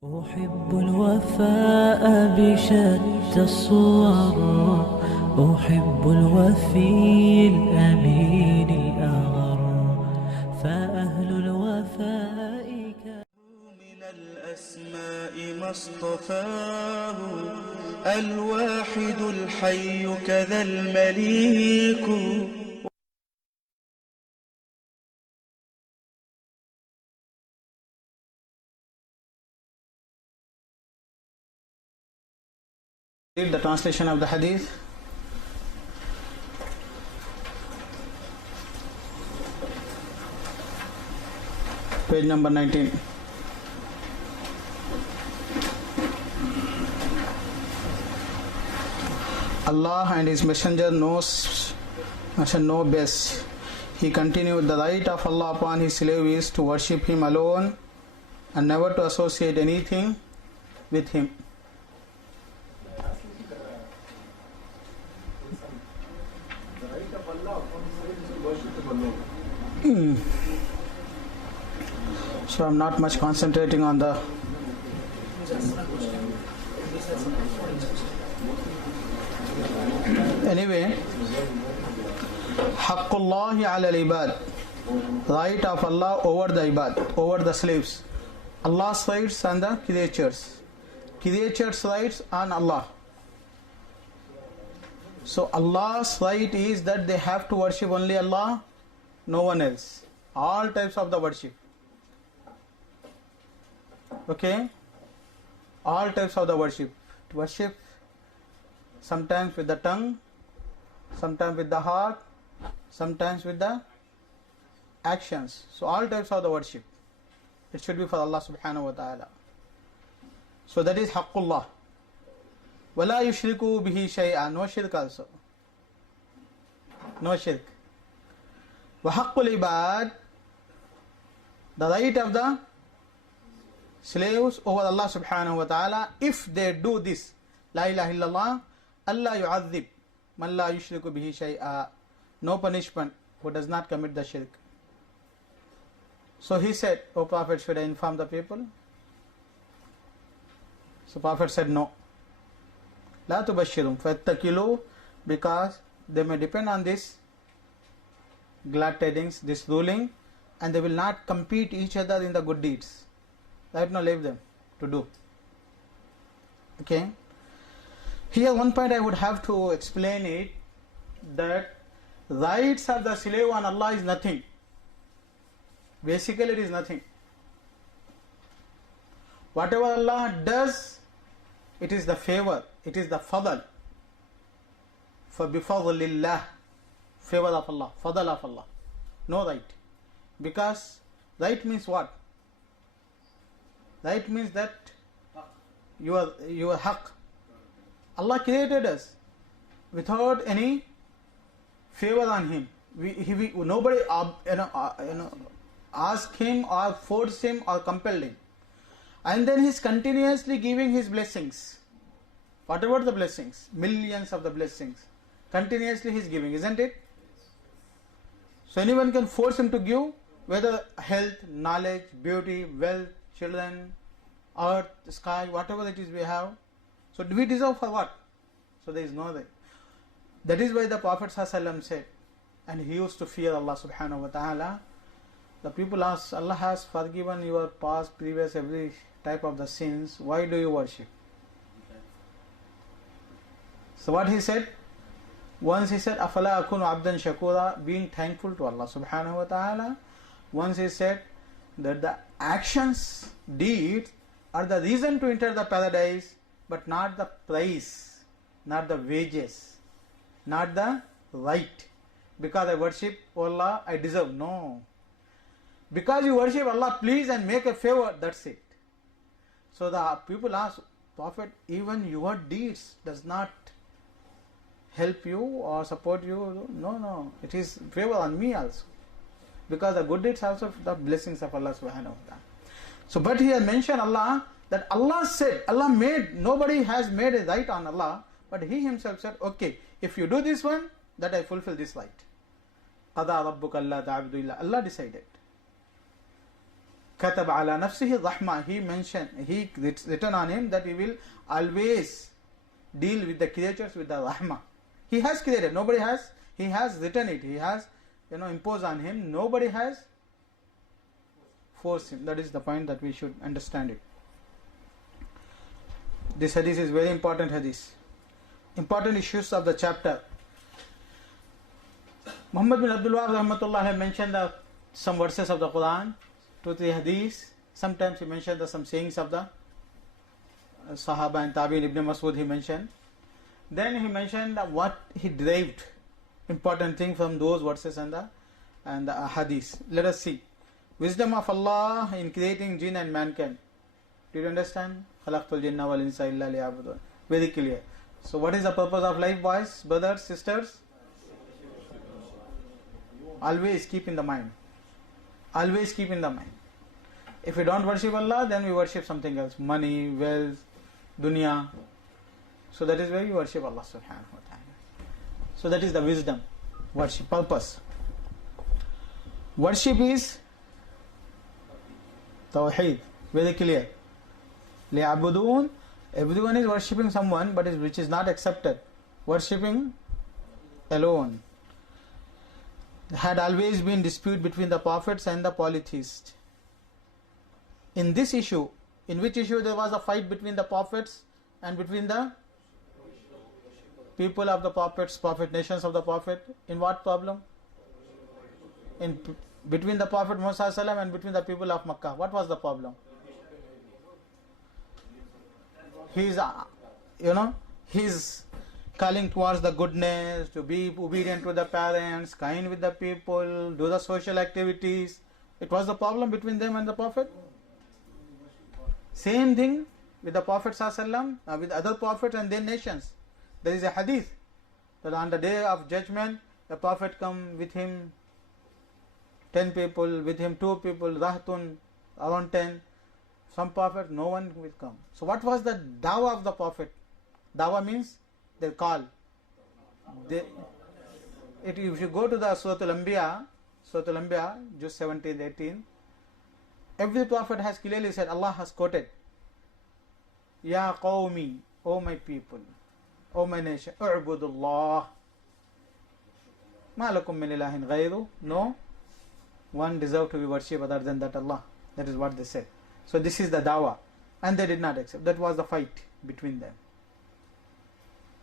أحب الوفاء بشتى الصور. أحب الوفي الأمين الأغر. فأهل الوفاء من الأسماء ما اصطفاه الواحد الحي كذا المليك. Read the translation of the hadith. Page number 19. Allah and His Messenger know best. He continued, the right of Allah upon His slave is to worship Him alone and never to associate anything with Him. So I'm not much concentrating on the anyway. Haqqullahi ala al-ibad, right of Allah over the ibad, over the slaves. Allah's rights and the creatures' rights on Allah. So Allah's right is that they have to worship only Allah, no one else. All types of the worship. Okay? All types of the worship. Worship sometimes with the tongue, sometimes with the heart, sometimes with the actions. So all types of the worship. It should be for Allah subhanahu wa ta'ala. So that is haqqullah. وَلَا يُشْرِكُوا بِهِ شَيْئًا. No shirk also. No shirk. وَحَقُّ الْعِبَادِ. The right of the slaves over Allah subhanahu wa ta'ala, if they do this, La ilaha illallah, Allah yu'adhib man la yushriku bihi shay'a. No punishment who does not commit the shirk. So he said, O Prophet, should I inform the people? So Prophet said, no. La tubashirum fattakilu, because they may depend on this glad tidings, this ruling, and they will not compete each other in the good deeds. Right now leave them to do. Okay. Here one point I would have to explain it, that rights of the slave on Allah is nothing. Basically it is nothing. Whatever Allah does, it is the favor, it is the fadl. For bifadlillah, favor of Allah, fadl of Allah. No right. Because right means what? Right means that your haqq. Allah created us without any favor on Him. Nobody asked Him or forced Him or compelled Him. And then He's continuously giving His blessings. What about the blessings? Millions of the blessings. Continuously He's giving, isn't it? So anyone can force Him to give, whether health, knowledge, beauty, wealth, children, earth, sky, whatever it is we have. So do we deserve for what? So there is no way. That is why the Prophet ﷺ said, and he used to fear Allah subhanahu wa ta'ala. The people ask, Allah has forgiven your past, previous, every type of the sins. Why do you worship? So what he said? Once he said, Afala akunu abdan shakura, being thankful to Allah subhanahu wa ta'ala. Once he said that the actions, deeds are the reason to enter the paradise, but not the price, not the wages, not the right. Because I worship Allah, I deserve. No. Because you worship Allah, please and make a favor, that's it. So the people ask, Prophet, even your deeds does not help you or support you. No. It is favor on me also. Because the good deeds also the blessings of Allah subhanahu wa ta'ala. So but here mentioned Allah, that Allah said, Allah made, nobody has made a right on Allah, but He Himself said, okay, if you do this one, that I fulfill this right. Qada rabbuka alla ta'budu illa. Allah decided. كتب على نفسه الرحمة. He mentioned, he written on him that he will always deal with the creatures with the rahmah. He has created, nobody has. He has written it. He has, imposed on him. Nobody has forced him. That is the point that we should understand it. This hadith is very important hadith. Important issues of the chapter. Muhammad bin Abdul Wahab rahmatullah have mentioned some verses of the Quran, 2-3 hadiths. Sometimes he mentioned some sayings of the Sahaba and Tabi'in. Ibn Masud he mentioned. Then he mentioned what he derived important thing from those verses and the hadiths. Let us see. Wisdom of Allah in creating jinn and mankind. Did you understand? Khalaqtul jinna wal insa illa liya'budun. Very clear. So what is the purpose of life, boys, brothers, sisters? Always keep in the mind. Always keep in the mind. If we don't worship Allah, then we worship something else. Money, wealth, dunya. So that is where you worship Allah subhanahu wa ta'ala. So that is the wisdom. Worship, purpose. Worship is Tauheed. Very clear. لِيَعْبُدُونَ. Everyone is worshipping someone, but which is not accepted. Worshipping alone. Had always been dispute between the prophets and the polytheists. In this issue, in which issue there was a fight between the prophets and between the people of the prophets, prophet nations of the prophet? In what problem? In between the Prophet Muhammad and between the people of Makkah. What was the problem? He's calling towards the goodness, to be obedient to the parents, kind with the people, do the social activities. It was the problem between them and the Prophet. Same thing with the Prophet with other prophets and their nations. There is a hadith that on the day of judgment, the Prophet come with him 10 people, with him 2 people, rahtun, around 10. Some Prophet, no one will come. So what was the dawah of the Prophet? Dawah means their call. If you go to the Surah Al-Anbiya, just 17, 18, every Prophet has clearly said, Allah has quoted, Ya qawmi, O my people, O my nation, u'budullah, ma lakum min ilahin ghayru. No one deserves to be worshipped other than that Allah. That is what they said. So this is the dawah. And they did not accept. That was the fight between them.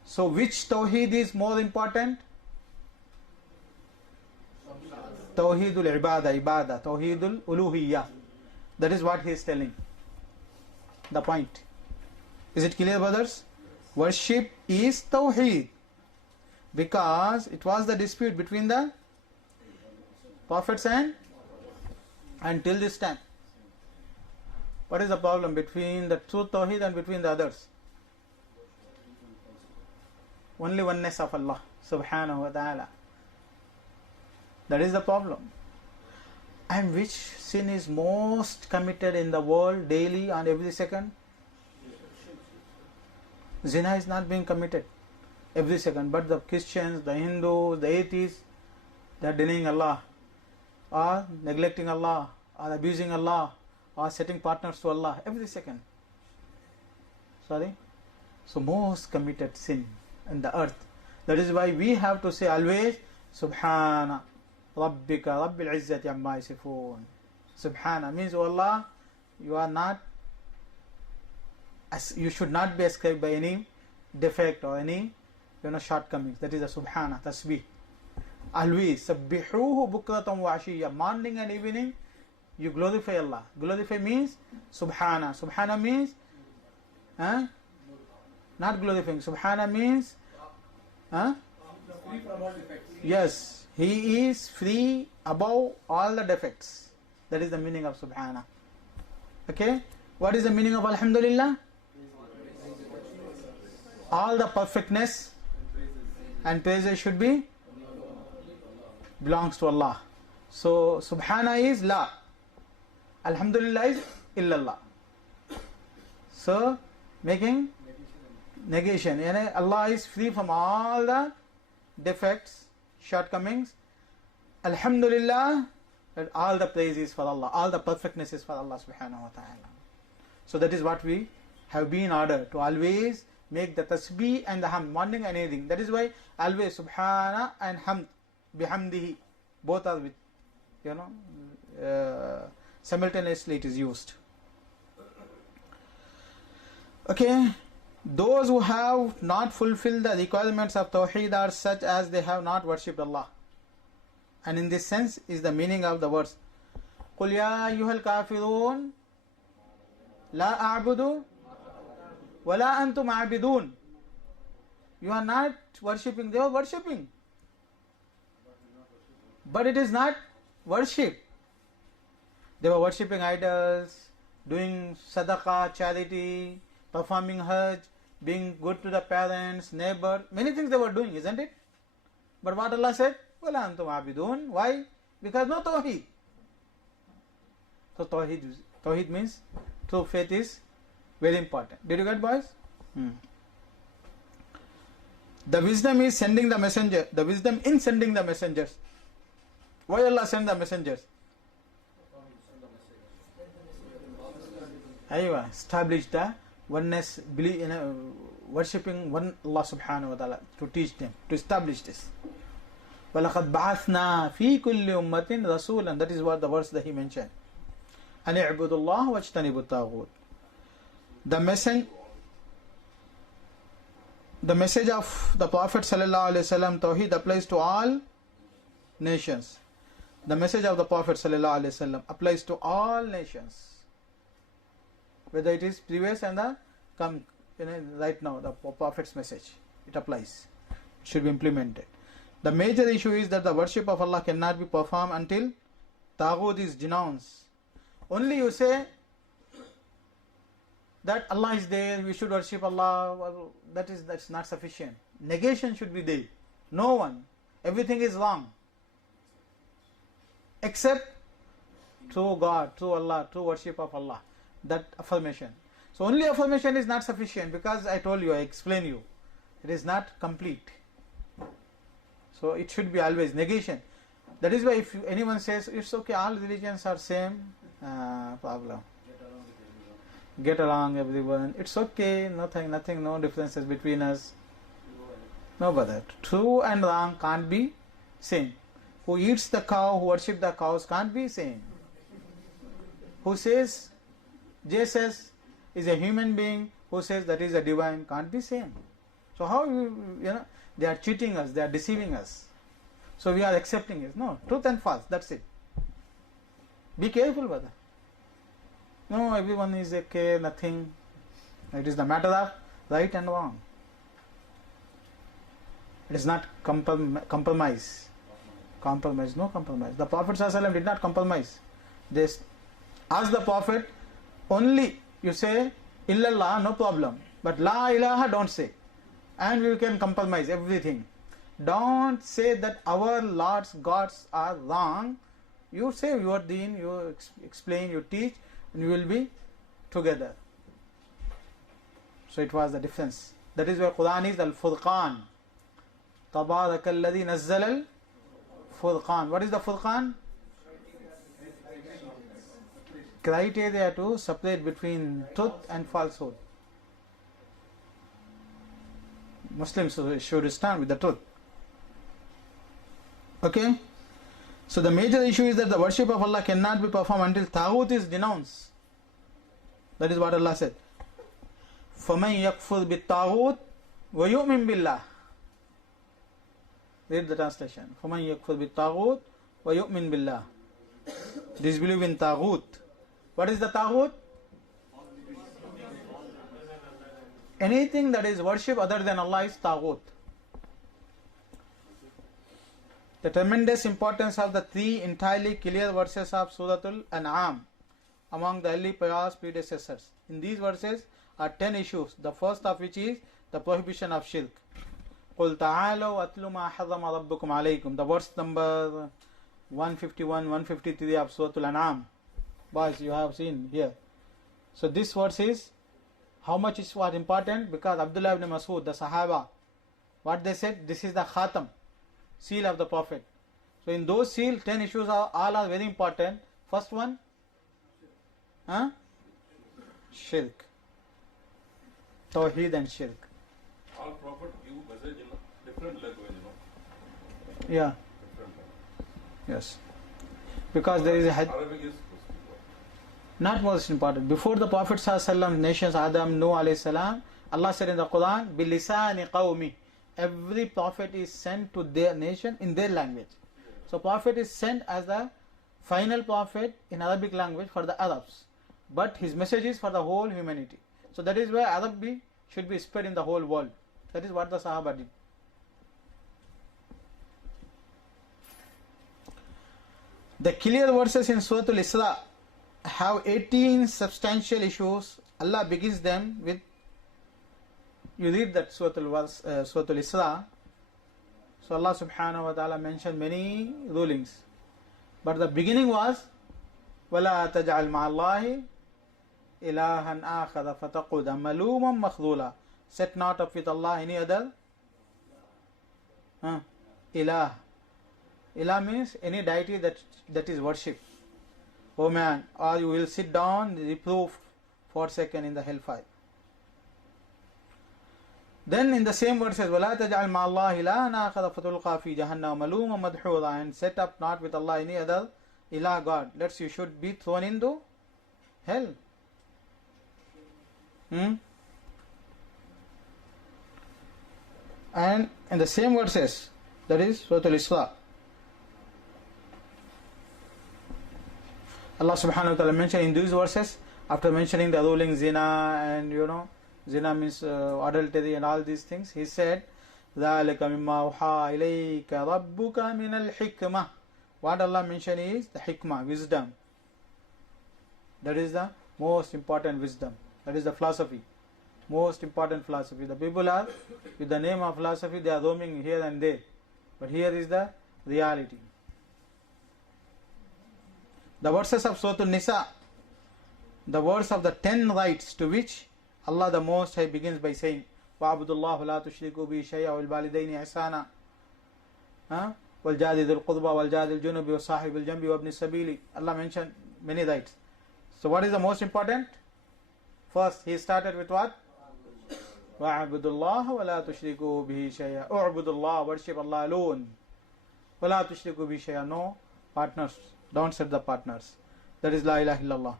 So which Tawheed is more important? Tawheedul ibadah, Tawheedul uluhiyyah. That is what he is telling. The point. Is it clear, brothers? Worship is Tawheed. Because it was the dispute between the prophets and till this time. What is the problem between the true Tawheed and between the others? Only oneness of Allah subhanahu wa ta'ala. That is the problem. And which sin is most committed in the world daily on every second? Zina is not being committed every second, but the Christians, the Hindus, the atheists, they are denying Allah, or neglecting Allah, or abusing Allah, or setting partners to Allah every second. So most committed sin in the earth. That is why we have to say always, Subhana Rabbika Rabbil Izzati Amma Yasifun. Subhana means, oh Allah, you should not be ascribed by any defect or any shortcomings. That is a Subhana, Tasbih. Always, Sabbihuhu bukratan wa ashiyya. Morning and evening, you glorify Allah. Glorify means Subhana. Subhana means not glorifying. Subhana means free from all defects. Yes, he is free above all the defects. That is the meaning of Subhana. Okay? What is the meaning of Alhamdulillah? All the perfectness and praises should be belongs to Allah. So Subhana is La. Alhamdulillah is Illallah. So making negation. Allah is free from all the defects, shortcomings. Alhamdulillah that all the praise is for Allah, all the perfectness is for Allah subhanahu wa ta'ala. So that is what we have been ordered to always make the tasbih and the hamd, morning and evening. That is why always subhana and hamd, bihamdihi, both are with, simultaneously it is used. Okay, those who have not fulfilled the requirements of Tawheed are such as they have not worshipped Allah. And in this sense is the meaning of the words. قُلْ يَا أَيُّهَا الْكَافِرُونَ لَا أَعْبُدُ وَلَا أَنْتُمْ عَابِدُونَ. You are not worshipping, they are worshipping. But it is not worship. They were worshipping idols, doing sadaqah, charity, performing hajj, being good to the parents, neighbor, many things they were doing, isn't it? But what Allah said? وَلَا أَنْتُمْ عَابِدُونَ. Why? Because no Tawheed. So Tawheed means true faith is very important. Did you get, boys? The wisdom is sending the messenger. The wisdom in sending the messengers. Why Allah send the messengers? Aywa, establish the oneness, believe in worshipping one Allah subhanahu wa ta'ala, to teach them, to establish this. وَلَقَدْ بَعَثْنَا فِي كُلِّ أُمَّةٍ رَسُولًا. That is what the verse that he mentioned. أَنِ اعْبُدُوا اللَّهَ وَاجْتَنِبُوا الطَّاغُوتَ. The message of the Prophet sallallahu alaihi wasallam, Tawheed, applies to all nations. The message of the Prophet sallallahu alaihi wasallam applies to all nations. Whether it is previous and the right now, the Prophet's message, it applies. It should be implemented. The major issue is that the worship of Allah cannot be performed until Tauheed is denounced. Only you say that Allah is there, we should worship Allah, well, that's not sufficient. Negation should be there. No one. Everything is wrong. Except through God, through Allah, through worship of Allah. That affirmation. So only affirmation is not sufficient, because I told you, I explained you, it is not complete. So it should be always negation. That is why if anyone says it's okay, all religions are same, problem. Get along everyone. It's okay, nothing, no differences between us. No, brother. True and wrong can't be same. Who eats the cow, who worships the cows can't be same. Who says Jesus is a human being, who says that is a divine, can't be same. So how they are cheating us, they are deceiving us. So we are accepting it. No, truth and false, that's it. Be careful, brother. No, everyone is okay, nothing. It is the matter of right and wrong. It is not compromise. No compromise. The Prophet ﷺ did not compromise. They asked the Prophet, only you say illallah, no problem, but la ilaha don't say, and we can compromise everything. Don't say that our Lord's gods are wrong. You say your deen, you explain, you teach, and you will be together. So it was the difference. That is why Quran is al-Furqan. Tabarak alladhi nazzal al-Furqan. What is the Furqan? Criteria to separate between truth and falsehood. Muslims should stand with the truth. Okay? So the major issue is that the worship of Allah cannot be performed until Tauheed is denounced. That is what Allah said. فَمَنْ يَكْفُرْ بِالطَّاغُوتِ وَيُؤْمِنْ بِاللَّهِ. Read the translation. فَمَنْ يَكْفُرْ بِالطَّاغُوتِ وَيُؤْمِنْ بِاللَّهِ. Disbelieve in Tauheed. What is the Tauheed? Anything that is worship other than Allah is Tauheed. The tremendous importance of the three entirely clear verses of Suratul An'am among the early pious predecessors. In these verses are 10 issues, the first of which is the prohibition of shirk. قُلْ تَعَالَوْا أَتْلُ مَا حَرَّمَ رَبُّكُمْ عَلَيْكُمْ. The verse number 151, 153 of Suratul An'am. Boys, you have seen here. So this verse is, how much is what important? Because Abdullah ibn Mas'ud, the Sahaba, what they said, this is the Khatam, seal of the Prophet. So in those seal, 10 issues are all are very important. First one, shirk, Tauheed and shirk. All prophet give message in a different language, Yeah. different language. Yes. Because there is a Arabic is not most important. Before the Prophet ﷺ, nations Adam, Noah alayhi salam, Allah said in the Quran, "Bilisani qawmi." Every prophet is sent to their nation in their language. So Prophet is sent as the final prophet in Arabic language for the Arabs, but his message is for the whole humanity. So that is why Arabic should be spread in the whole world. That is what the Sahaba did. The clear verses in Surah Al-Isra have 18 substantial issues. Allah begins them with, you read that Surah Al-Isra. So Allah subhanahu wa ta'ala mentioned many rulings. But the beginning was, وَلَا تَجْعَلْ مَعَ اللَّهِ إِلَهًا آخَرَ فَتَقُودَ مَلُومًا مَخْذُولًا. Set not up with Allah any other ilah. Ilah means any deity that is worshipped. Oh man, or you will sit down reproved forsaken in the hellfire. Then in the same verse says, وَلَا تَجْعَلْ مَعَ اللَّهِ إِلَهًا آخَرَ فَتُلْقَى فِي جَهَنَّمَ مَلُومًا مَدْحُورًا. And set up not with Allah any other ilah God, lest you should be thrown into hell. And in the same verses, that is Surah Al-Isra, Allah subhanahu wa ta'ala mentioned in these verses, after mentioning the ruling zina and zina means adultery and all these things, He said, ذَلِكَ مِمَّا أُوحَىٰ إِلَيْكَ رَبُّكَ مِنَ الْحِكْمَةِ. What Allah mentioned is the hikmah, wisdom. That is the most important wisdom. That is the philosophy. Most important philosophy. The people are, with the name of philosophy, they are roaming here and there. But here is the reality. The verses of Surah An-Nisa, the words of the 10 rights to which Allah the Most High begins by saying, وَعَبُدُ اللَّهُ لَا تُشْرِكُوا بِهِ شَيْئًا وَالْوَالِدَيْنِ إِحْسَانًا وَالْجَارِ ذِي الْقُرْبَى وَالْجَارِ الْجُنُبِ وَصَاحِبِ الْجَنْبِ وَابْنِ السَّبِيلِ. Allah mentioned many rights. So what is the most important? First, He started with what? وَعَبُدُ اللَّهَ وَلَا تُشْرِكُوا بِهِ شَيْئًا. وَعَبُدُ اللَّهَ, worship Allah alone. وَلَا تُشْرِكُوا بِهِ شَيْئًا, no partners. Don't set the partners. That is La ilaha illallah.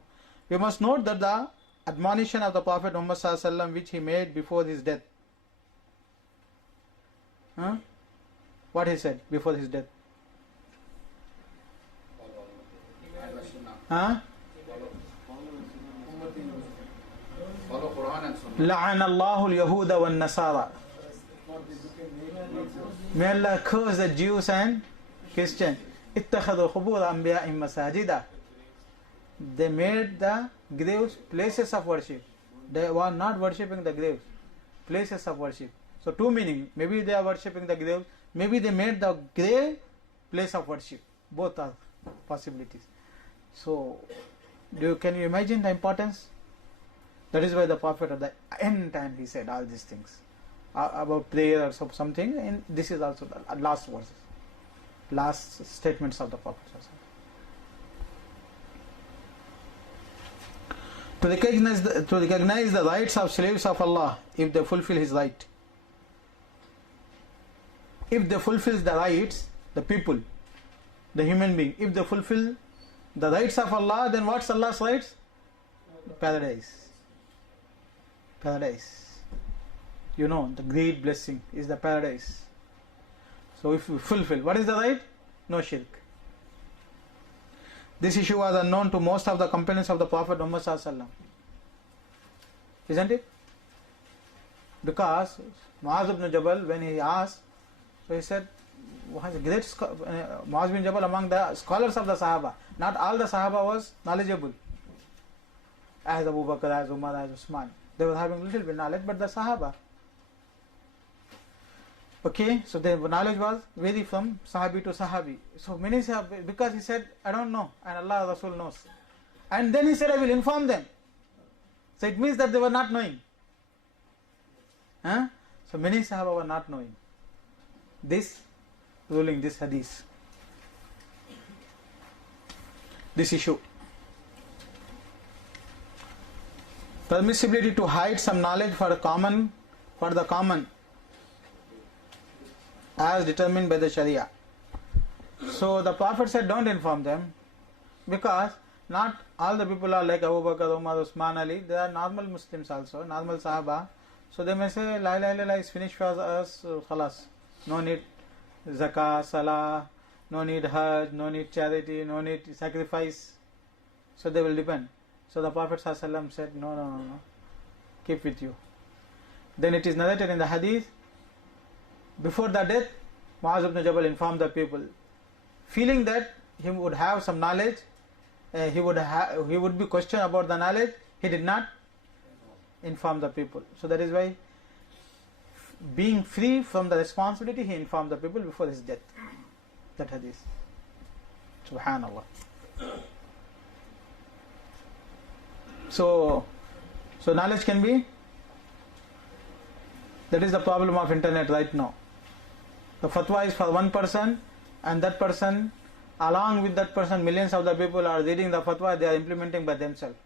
We must note that the admonition of the Prophet Muhammad sallallahu alaihi wasallam, which he made before his death. What he said before his death? لَعَنَ اللَّهُ الْيَهُودَ وَالنَّصَارَى. May Allah curse the Jews and Christians. اتخذوا قبور أنبيائهم مساجدا. They made the graves places of worship. They were not worshipping the graves, places of worship. So two meaning. Maybe they are worshipping the graves, maybe they made the grave place of worship. Both are possibilities. So can you imagine the importance? That is why the Prophet at the end time he said all these things about prayer or something, and this is also the last verses, last statements of the Prophet. To recognize the rights of slaves of Allah if they fulfill His right. If they fulfill the rights, the people, the human being, if they fulfill the rights of Allah, then what's Allah's rights? Paradise. Paradise. You know, the great blessing is the paradise. So if we fulfill, what is the right? No shirk. This issue was unknown to most of the companions of the Prophet Muhammad sallallahu alaihi wasallam. Isn't it? Because Muaz ibn Jabal, when he asked, so he said, great Muaz ibn Jabal among the scholars of the Sahaba. Not all the Sahaba was knowledgeable. As Abu Bakr, as Umar, as Usman. They were having little bit knowledge, but the Sahaba. Okay, so the knowledge was vary from Sahabi to Sahabi. So many Sahabi, because he said, I don't know, and Allah Rasul knows. And then he said, I will inform them. So it means that they were not knowing. So many Sahaba were not knowing this ruling, this hadith. this issue. Permissibility to hide some knowledge for the common as determined by the Sharia. So the Prophet said, don't inform them, because not all the people are like Abu Bakr, Umar, Usman, Ali. They are normal Muslims also, normal Sahaba. So they may say, La ilaha illallah is finished for us, khalas. No need zakah, salah, no need hajj, no need charity, no need sacrifice. So they will depend. So the Prophet ﷺ said, no, keep with you. Then it is narrated in the hadith, before the death, Muaz ibn Jabal informed the people, feeling that he would have some knowledge, he would be questioned about the knowledge, he did not inform the people. So that is why, being free from the responsibility, he informed the people before his death. That hadith. Subhanallah. So knowledge can be, that is the problem of internet right now. The fatwa is for one person, and that person, along with that person, millions of the people are reading the fatwa, they are implementing by themselves.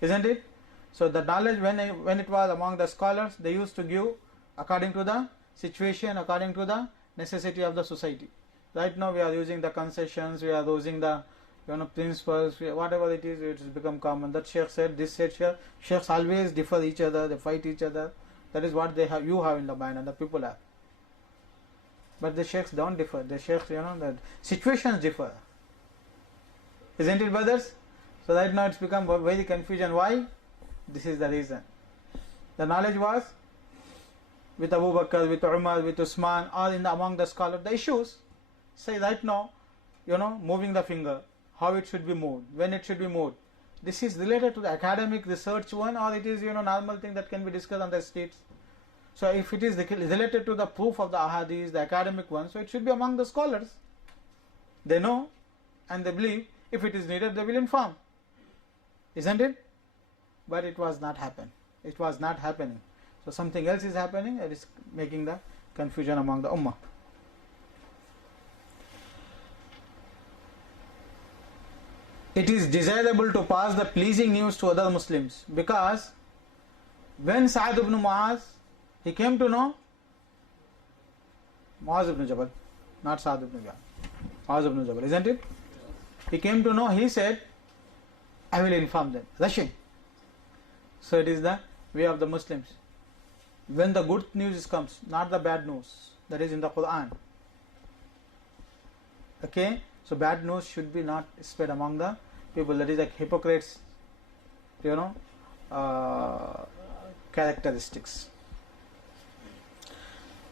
Isn't it? So the knowledge, when it was among the scholars, they used to give according to the situation, according to the necessity of the society. Right now we are using the concessions, we are using the principles, whatever it is, it has become common. That Shaikh said, this said Shaikh. Sheikhs always differ each other, they fight each other. That is what you have in the mind and the people have. But the Sheikhs don't differ. The Sheikhs, the situations differ. Isn't it, brothers? So right now it's become very confusion. Why? This is the reason. The knowledge was with Abu Bakr, with Umar, with Usman, all among the scholars. The issues, say right now, moving the finger, how it should be moved, when it should be moved. This is related to the academic research one, or it is normal thing that can be discussed on the streets. So if it is related to the proof of the ahadith, the academic one, so it should be among the scholars. They know and they believe. If it is needed, they will inform. Isn't it? But it was not happen. It was not happening. So something else is happening that is making the confusion among the ummah. It is desirable to pass the pleasing news to other Muslims, because when Sa'd ibn Muaz, he came to know, Muaz ibn Jabal, not Sa'd ibn Muaz, Muaz ibn Jabal, isn't it? He came to know, he said, I will inform them, rushing. So it is the way of the Muslims. When the good news comes, not the bad news, that is in the Quran. Okay? So bad news should be not spread among the people. That is like hypocrites, characteristics.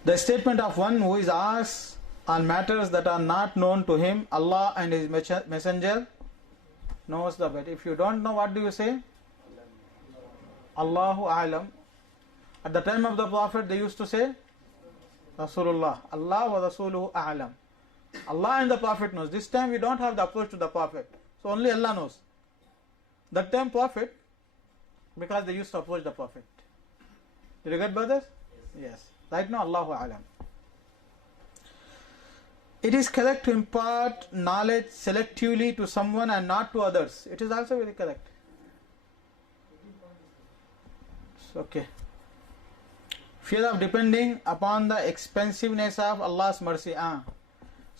The statement of one who is asked on matters that are not known to him, Allah and His Messenger knows the best. If you don't know, what do you say? Allahu A'lam. At the time of the Prophet, they used to say Rasulullah. Allah wa Rasuluhu A'lam. Allah and the Prophet knows. This time we don't have the approach to the Prophet. So only Allah knows. That time Prophet, because they used to approach the Prophet. Did you get, brothers? Yes. Right now, Allahu A'lam. It is correct to impart knowledge selectively to someone and not to others. It is also very correct. Okay. Fear of depending upon the expensiveness of Allah's mercy.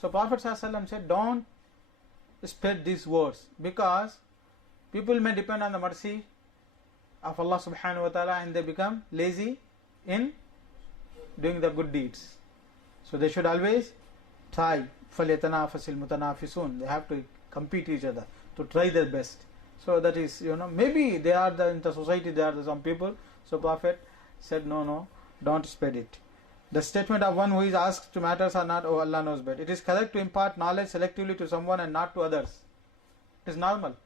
So Prophet ﷺ said, don't spread these words, because people may depend on the mercy of Allah subhanahu wa ta'ala and they become lazy in doing the good deeds. So they should always try. فَلْيَتَنَافَسِ الْمُتَنَافِسُونَ. They have to compete each other to try their best. So that is, maybe they are in the society, there are some people. So Prophet said, no, don't spread it. The statement of one who is asked to matters are not, Allah knows best. It is correct to impart knowledge selectively to someone and not to others. It is normal.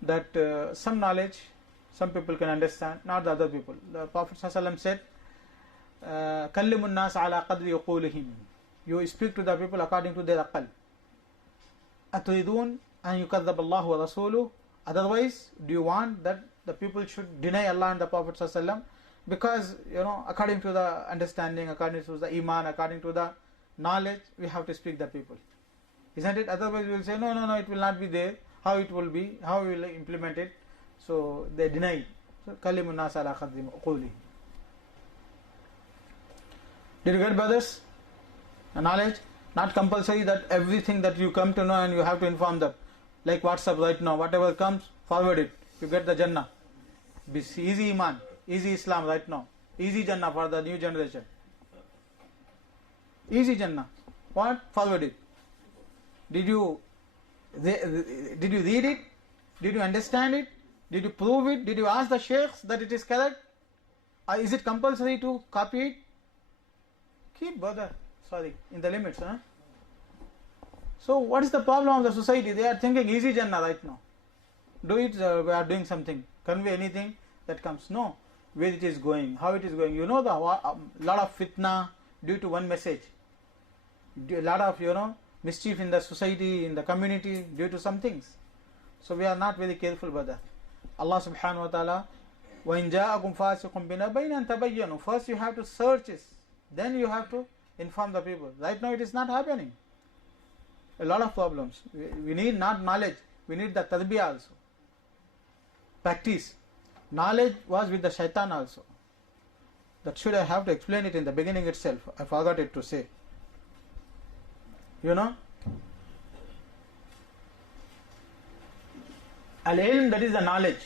That some knowledge, some people can understand, not the other people. The Prophet ﷺ said, كَلِّمُ النَّاسَ عَلَىٰ قَدْرِ يُقُولِهِمْ. You speak to the people according to their aqal. أَتُرِيدُونَ أَن يُكَذَّبَ اللَّهُ وَرَسُولُهُ. Otherwise, do you want that the people should deny Allah and the Prophet ﷺ? Because, according to the understanding, according to the iman, according to the knowledge, we have to speak the people. Isn't it? Otherwise we will say, no, it will not be there. How it will be? How we will implement it? So they deny. So, Kalimun nas ala khadrim uquli. Did you get, brothers? The knowledge? Not compulsory that everything that you come to know and you have to inform them. Like WhatsApp right now, whatever comes, forward it. You get the Jannah. Easy Iman, easy Islam right now. Easy Jannah for the new generation. Easy Jannah. What? Forward it. Did you read it? Did you understand it? Did you prove it? Did you ask the sheikhs that it is correct? Or is it compulsory to copy it? Keep, brother. Sorry, in the limits. Huh? So what is the problem of the society? They are thinking easy Jannah right now. Do it, we are doing something. Convey anything that comes. No. Where it is going, how it is going. You know, lot of fitna due to one message. A lot of, mischief in the society, in the community due to some things. So we are not very careful, brother. Allah subhanahu wa ta'ala, وَإِنْ جَاءَكُمْ فَاسِقٌ بِنَبَيٍّ تَبَيَّنُوا. First you have to search it. Then you have to inform the people. Right now it is not happening. A lot of problems. We need not knowledge. We need the tarbiyah also. Practice. Knowledge was with the shaitan also. That should I have to explain it in the beginning itself. I forgot it to say. Al-ilm, that is the knowledge.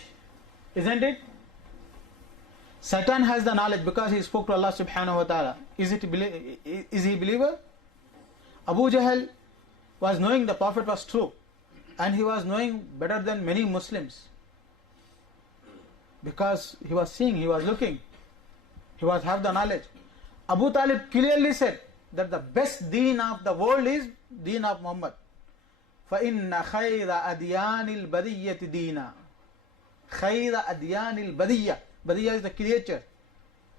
Isn't it? Satan has the knowledge because he spoke to Allah subhanahu wa ta'ala. Is he a believer? Abu Jahl was knowing the Prophet was true. And he was knowing better than many Muslims. Because he was seeing, he was looking. He was have the knowledge. Abu Talib clearly said that the best deen of the world is deen of Muhammad. فَإِنَّ خَيْرَ أَدْيَانِ الْبَدِيَّةِ دِينًا. خَيْرَ أَدْيَانِ الْبَدِيَّةِ. Badiyya is the creature.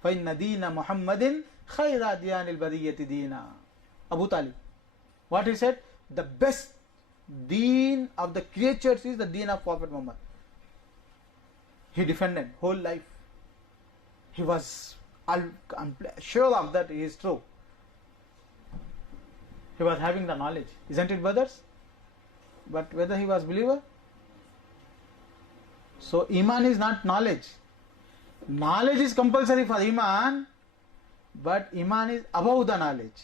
فَإِنَّ دِينَ مُحَمَّدٍ خَيْرَ أَدْيَانِ الْبَدِيَّةِ دِينًا. Abu Talib. What he said? The best deen of the creatures is the deen of Prophet Muhammad. He defended whole life. He was sure of that he is true. He was having the knowledge. Isn't it, brothers? But whether he was believer? So Iman is not knowledge. Knowledge is compulsory for Iman, but Iman is above the knowledge.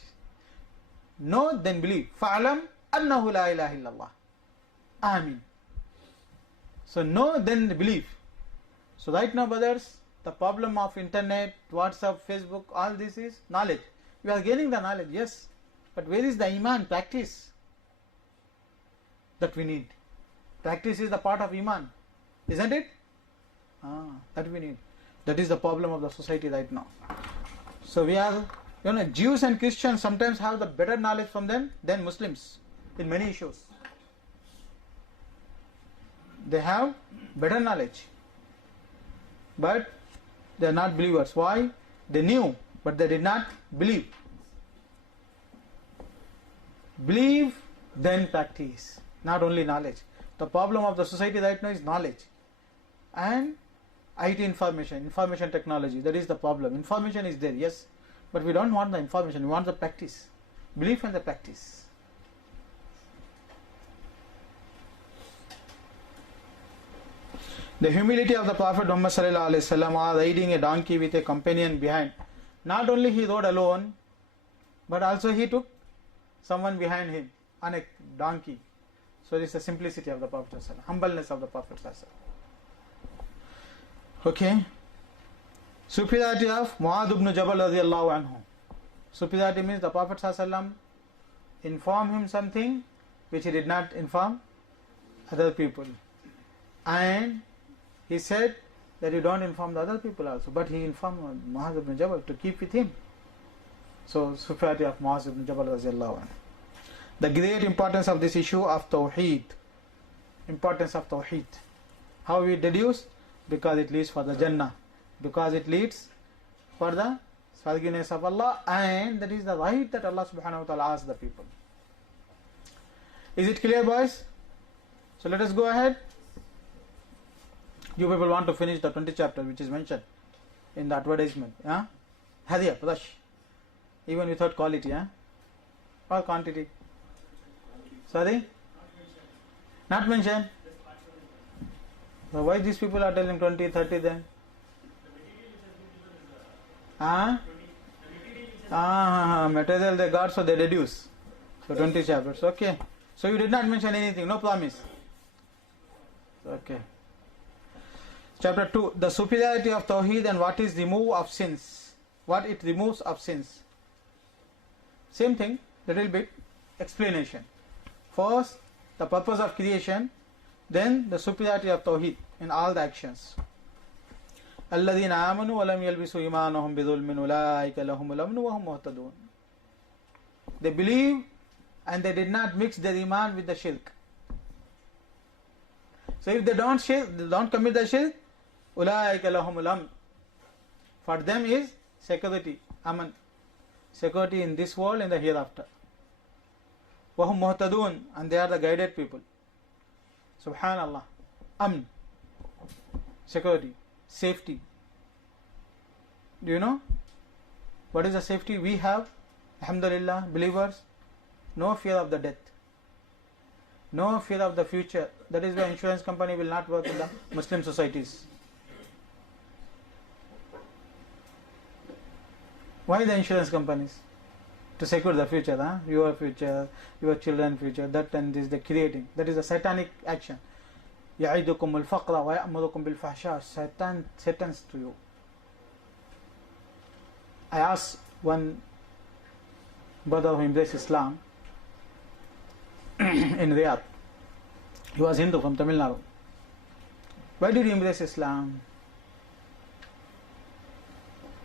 Know, then believe. فَعْلَمْ أَنَّهُ لَا إِلَهَ إِلَّا اللَّهِ. Amin. So know, then believe. So right now, brothers, the problem of internet, WhatsApp, Facebook, all this is knowledge. We are gaining the knowledge, yes. But where is the Iman, practice? That we need. Practice is the part of Iman. Isn't it? That we need. That is the problem of the society right now. So we are, Jews and Christians sometimes have the better knowledge from them than Muslims in many issues. They have better knowledge. But they are not believers. Why? They knew, but they did not believe. Believe, then practice. Not only knowledge. The problem of the society right now is knowledge. And IT information technology. That is the problem. Information is there, yes. But we don't want the information. We want the practice. Belief and the practice. The humility of the Prophet Muhammad sallallahu alaihi wasallam, was riding a donkey with a companion behind. Not only he rode alone, but also he took someone behind him on a donkey. So this is the simplicity of the Prophet sallallahu alaihi wasallam, humbleness of the Prophet sallallahu alaihi wasallam. Okay. Superiority of Mu'adh ibn Jabal radiyallahu anhu. Superiority means the Prophet sallallahu alaihi wasallam informed him something which he did not inform other people. And he said that you don't inform the other people also, but he informed Mu'adh ibn Jabal to keep with him. So, superiority of Mu'adh ibn Jabal radiyallahu anhu. The great importance of this issue of Tauheed. Importance of Tauheed. How we deduce? Because it leads for the Jannah. Because it leads for the forgiveness of Allah, and that is the right that Allah subhanahu wa ta'ala asks the people. Is it clear, boys? So let us go ahead. You people want to finish the 20th chapter which is mentioned in the advertisement. Hurry up, rush. Even without quality. or quantity? Sorry? Not mentioned. So why these people are telling 20, 30 then? Material they got, so they reduce. So 20 chapters. Okay. So you did not mention anything, no promise. Okay. Chapter 2. The superiority of Tauheed and what is remove of sins. What it removes of sins. Same thing, little bit explanation. First, the purpose of creation, then the superiority of Tauheed in all the actions. الَّذِينَ آمَنُوا وَلَمْ يَلْبِسُوا إِيمَانَهُمْ بِظُلْمٍ أُولَٰئِكَ لَهُمُ الْأَمْنُ وَهُمْ مُهْتَدُونَ. They believe and they did not mix their iman with the shirk. So if they don't commit the shirk, أُولَٰئِكَ لَهُمُ الْأَمْنُ. For them is security, aman. Security in this world and the hereafter. وَهُمْ مُهْتَدُونَ. And they are the guided people. Subhanallah. Amn. Security. Safety. Do you know what is the safety we have? Alhamdulillah, believers, no fear of the death, no fear of the future. That is why insurance company will not work in the Muslim societies. Why the insurance companies? To secure the future, your future, your children's future, that and this they're creating. That is a satanic action. يَعِدُكُمُ الْفَقْرَ وَيَأْمُرُكُمْ بِالْفَحْشَاءِ. Satans to you. I asked one brother who embraced Islam in Riyadh. He was Hindu from Tamil Nadu. Why did you embrace Islam?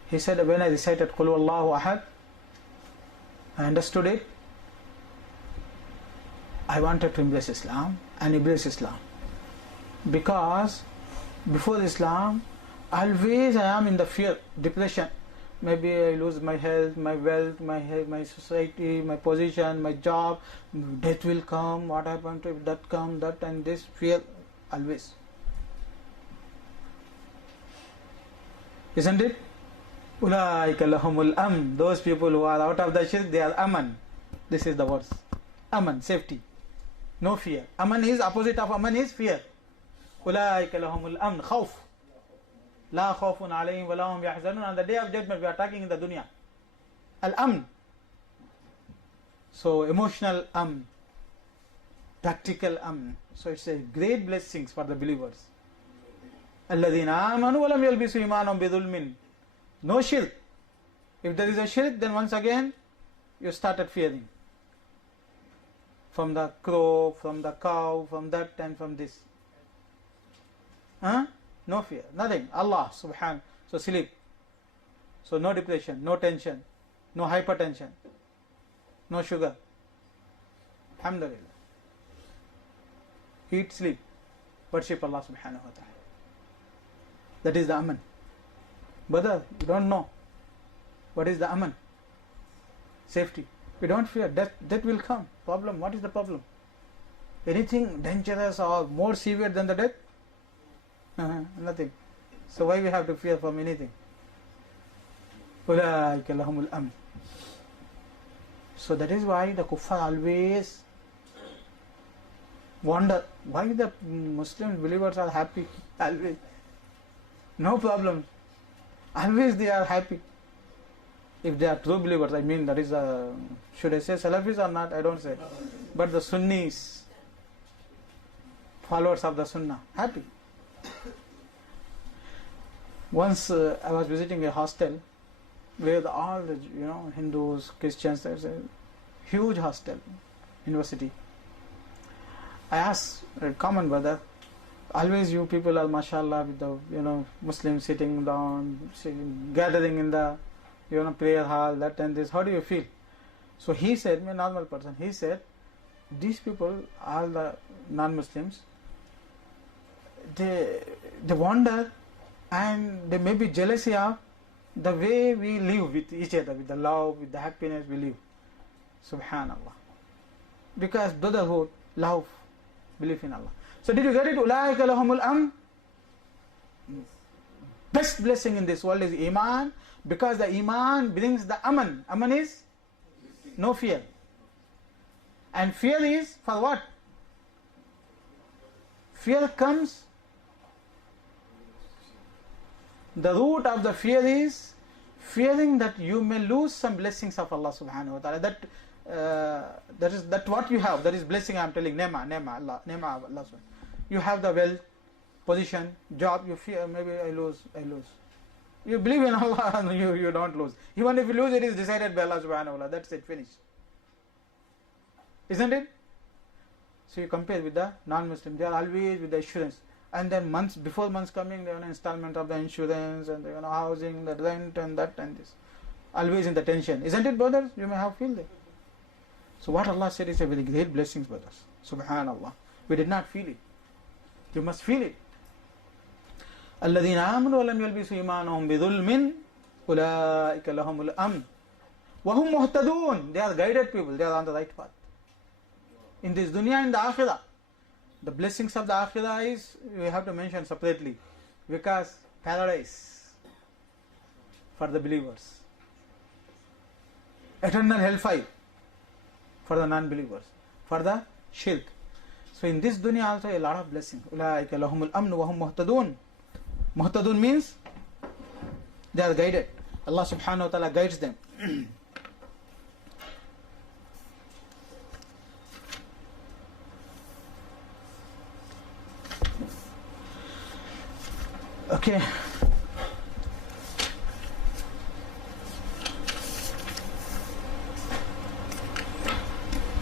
He said, when I recited Qul Huwallahu Ahad, I understood it. I wanted to embrace Islam and embrace Islam. Because before Islam, always I am in the fear, depression. Maybe I lose my health, my wealth, my society, my position, my job. Death will come. What happened to if that come, that and this fear always. Isn't it? Ulaika lahumul amn. Those people who are out of the shirk, they are aman. This is the words. Aman, safety. No fear. Aman is opposite of aman is fear. أولئك لهم الأمن خوف لا خوف عليهم ولا هم يحزنون. On the day of judgment, we are talking in the dunya. Al-amn. So emotional amn, practical amn. So it's a great blessings for the believers. الذين آمنوا ولم يلبسوا إيمانهم بظلم. No shirk. If there is a shirk, then once again you started fearing. From the crow, from the cow, from that and from this. No fear, nothing. Allah subhanahu. So sleep. So no depression, no tension, no hypertension, no sugar. Alhamdulillah. Eat, sleep, worship Allah subhanahu wa ta'ala. That is the aman. Brother, you don't know what is the aman. Safety. We don't fear. Death will come. Problem. What is the problem? Anything dangerous or more severe than the death? Nothing. So why we have to fear from anything? أُولَٰئِكَ لَهُمُ الْأَمْنُ. So that is why the kuffar always wonder why the Muslim believers are happy. Always. No problem. Always they are happy. If they are true believers, I mean, that is should I say Salafis or not? I don't say. But the Sunnis, followers of the Sunnah, happy. Once I was visiting a hostel where all the Hindus, Christians. There's a huge hostel, university. I asked a common brother, always you people are mashallah with the Muslims sitting down, gathering in the prayer hall, that and this. How do you feel? So he said, a normal person, he said, these people, all the non-Muslims, they wonder and they may be jealousy of the way we live with each other, with the love, with the happiness we live. Subhanallah. Because brotherhood, love, belief in Allah. So did you get it? أُولَٰئِكَ لَهُمُ الْأَمْنُ. Best blessing in this world is Iman, because the Iman brings the Aman. Aman is no fear. And fear is for what? Fear comes, the root of the fear is fearing that you may lose some blessings of Allah subhanahu wa ta'ala. That what you have, that is blessing. I am telling, nema Allah. You have the wealth, position, job, you fear maybe I lose. You believe in Allah, you don't lose. Even if you lose, it is decided by Allah subhanahu wa ta'ala. That's it, finished. Isn't it? So you compare with the non-Muslim, they are always with the assurance. And then before months coming, they have an installment of the insurance and the housing, the rent and that and this. Always in the tension. Isn't it, brothers? You may have feel that. So what Allah said is a very great blessings, brothers. Subhanallah. We did not feel it. You must feel it. الذين آمنوا ولم يلبسوا إيمانهم بظلم أولئك لهم الأمن وهم مهتدون. They are guided people. They are on the right path. In this dunya and the akhirah. The blessings of the akhirah is, we have to mention separately, because paradise for the believers, eternal hellfire for the non-believers, for the shirk. So in this dunya also a lot of blessings. أولئك لهم الأمن وهم مهتدون. Muhtadun means they are guided. Allah subhanahu wa ta'ala guides them. Okay.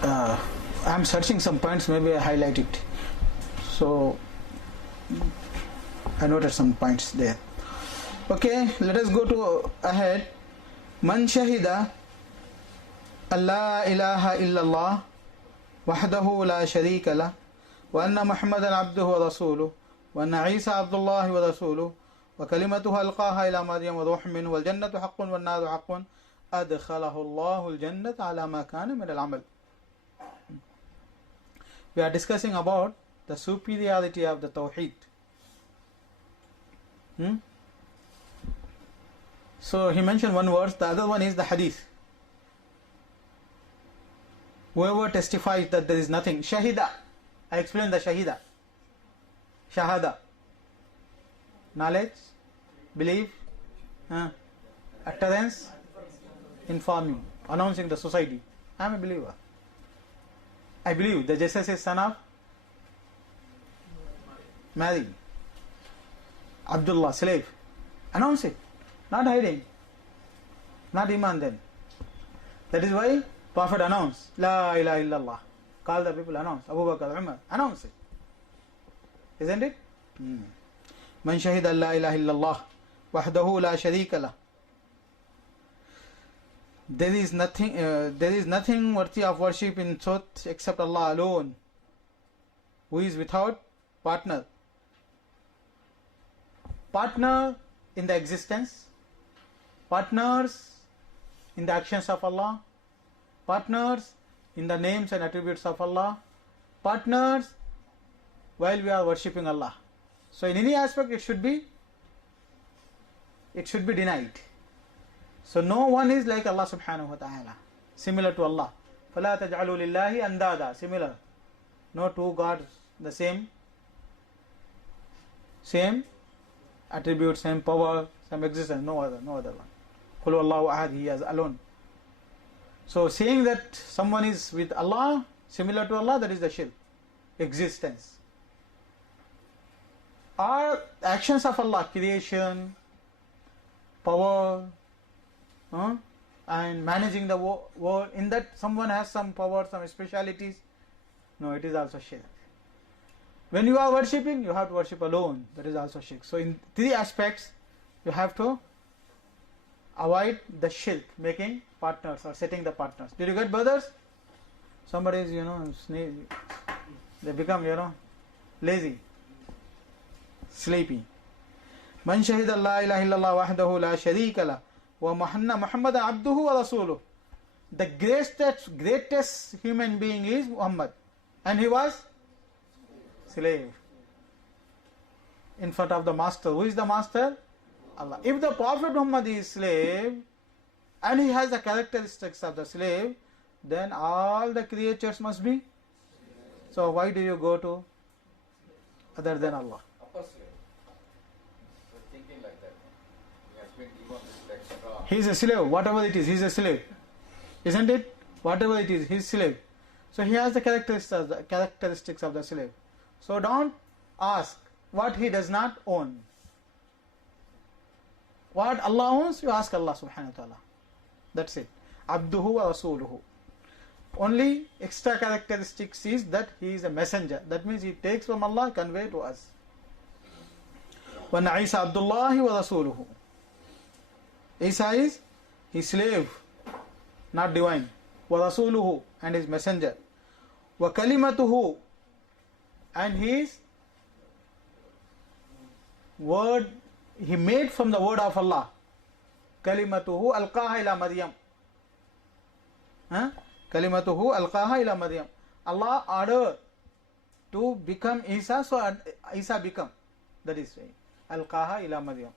I am searching some points, maybe I highlight it. So I noted some points there. Okay, let us go to ahead. Man shahida Allah ilaha illallah wahdahu la sharika lah wa anna Muhammadan abduhu wa rasuluh wa anna Isa abdullah wa rasuluh wa kalimatuhu alqaha ila Maryam wa ruh minhu wal jannatu haqqun wan naru haqqun adkhalahu Allahu al jannata ala ma kana min al amal. We are discussing about the superiority of the Tauheed. So he mentioned one verse, the other one is the hadith. Whoever testifies that there is nothing, shahida. I explained the shahida. Shahada. Knowledge, belief, utterance, informing, announcing the society. I am a believer. I believe that Jesus is son of Mary. Abdullah, slave. Announce it. Not hiding. Not iman then. That is why Prophet announced, La ilaha illallah. Call the people, announce. Abu Bakr, Umar, announce it. Isn't it? Man shahida la ilaha illallah wahdahu la sharika lah. There is nothing worthy of worship in truth except Allah alone, who is without partner. Partner in the existence, partners in the actions of Allah, partners in the names and attributes of Allah, partners while we are worshipping Allah. So in any aspect it should be denied. So no one is like Allah subhanahu wa ta'ala, similar to Allah. فَلَا تَجْعَلُوا لِلَّهِ أَنْدَادًا. Similar. No two gods the same attribute, same power, same existence, no other one. قُلْ وَاللَّهُ أَحَدٌ, He is alone. So saying that someone is with Allah, similar to Allah, that is the shirk, existence. Or actions of Allah, creation, power, and managing the world, in that someone has some power, some specialities. No, it is also shirk. When you are worshipping, you have to worship alone. That is also shirk. So in three aspects, you have to avoid the shirk, making partners or setting the partners. Did you get, brothers? Somebody is, sneeze. They become, lazy, sleepy. Man shahida la ilaha illallah wahdahu la sharika lah wa Muhammadan abduhu wa rasuluh. The greatest human being is Muhammad, and he was slave in front of the master. Who is the master? Allah. If the Prophet Muhammad is slave and he has the characteristics of the slave, then all the creatures must be. So why do you go to other than Allah? Upper slave. So thinking like that. He has been given this extra. He is a slave, whatever it is, he is a slave. Isn't it? Whatever it is, he is slave. So he has the characteristics of the slave. So don't ask what he does not own. What Allah owns, you ask Allah subhanahu wa ta'ala. That's it. Abduhu wa rasuluhu. Only extra characteristics is that he is a messenger. That means he takes from Allah, convey to us. Wa Isa Abdullahi wa rasuluhu. Isa is his slave, not divine. Wa rasuluhu, and his messenger. Wa kalimatuhu, and his word he made from the word of Allah. Kalimatuhu alqaha ila Maryam. Kalimatuhu alqaha ila Maryam. Allah ordered to become Isa, so Isa become. That is saying alqaha ila Maryam.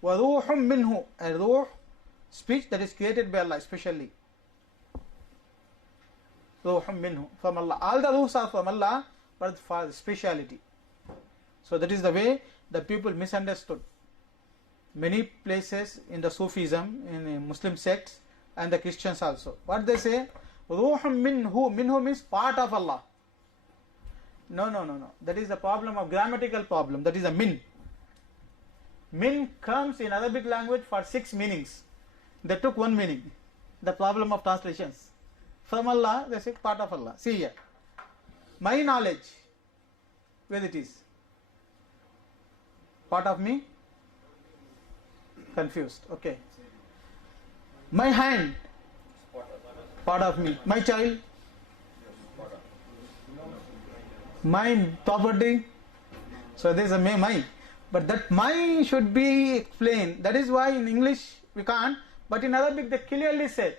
Wa ruhum minhu, a ruh, speech that is created by Allah especially. Ruhum minhu, from Allah. All the ruhs are from Allah, but for speciality. So that is the way the people misunderstood. Many places in the Sufism, in Muslim sects, and the Christians also. What they say? Ruhum minhu. Minhu means part of Allah. No. That is the problem of grammatical problem. That is a min. Min comes in Arabic language for 6 meanings. They took 1 meaning. The problem of translations. From Allah, they say part of Allah. See here. My knowledge. Where it is? Part of me? Confused. Okay. My hand. Part of me. My child. My property. So there is a my. But that my should be explained. That is why in English we can't. But in Arabic they clearly said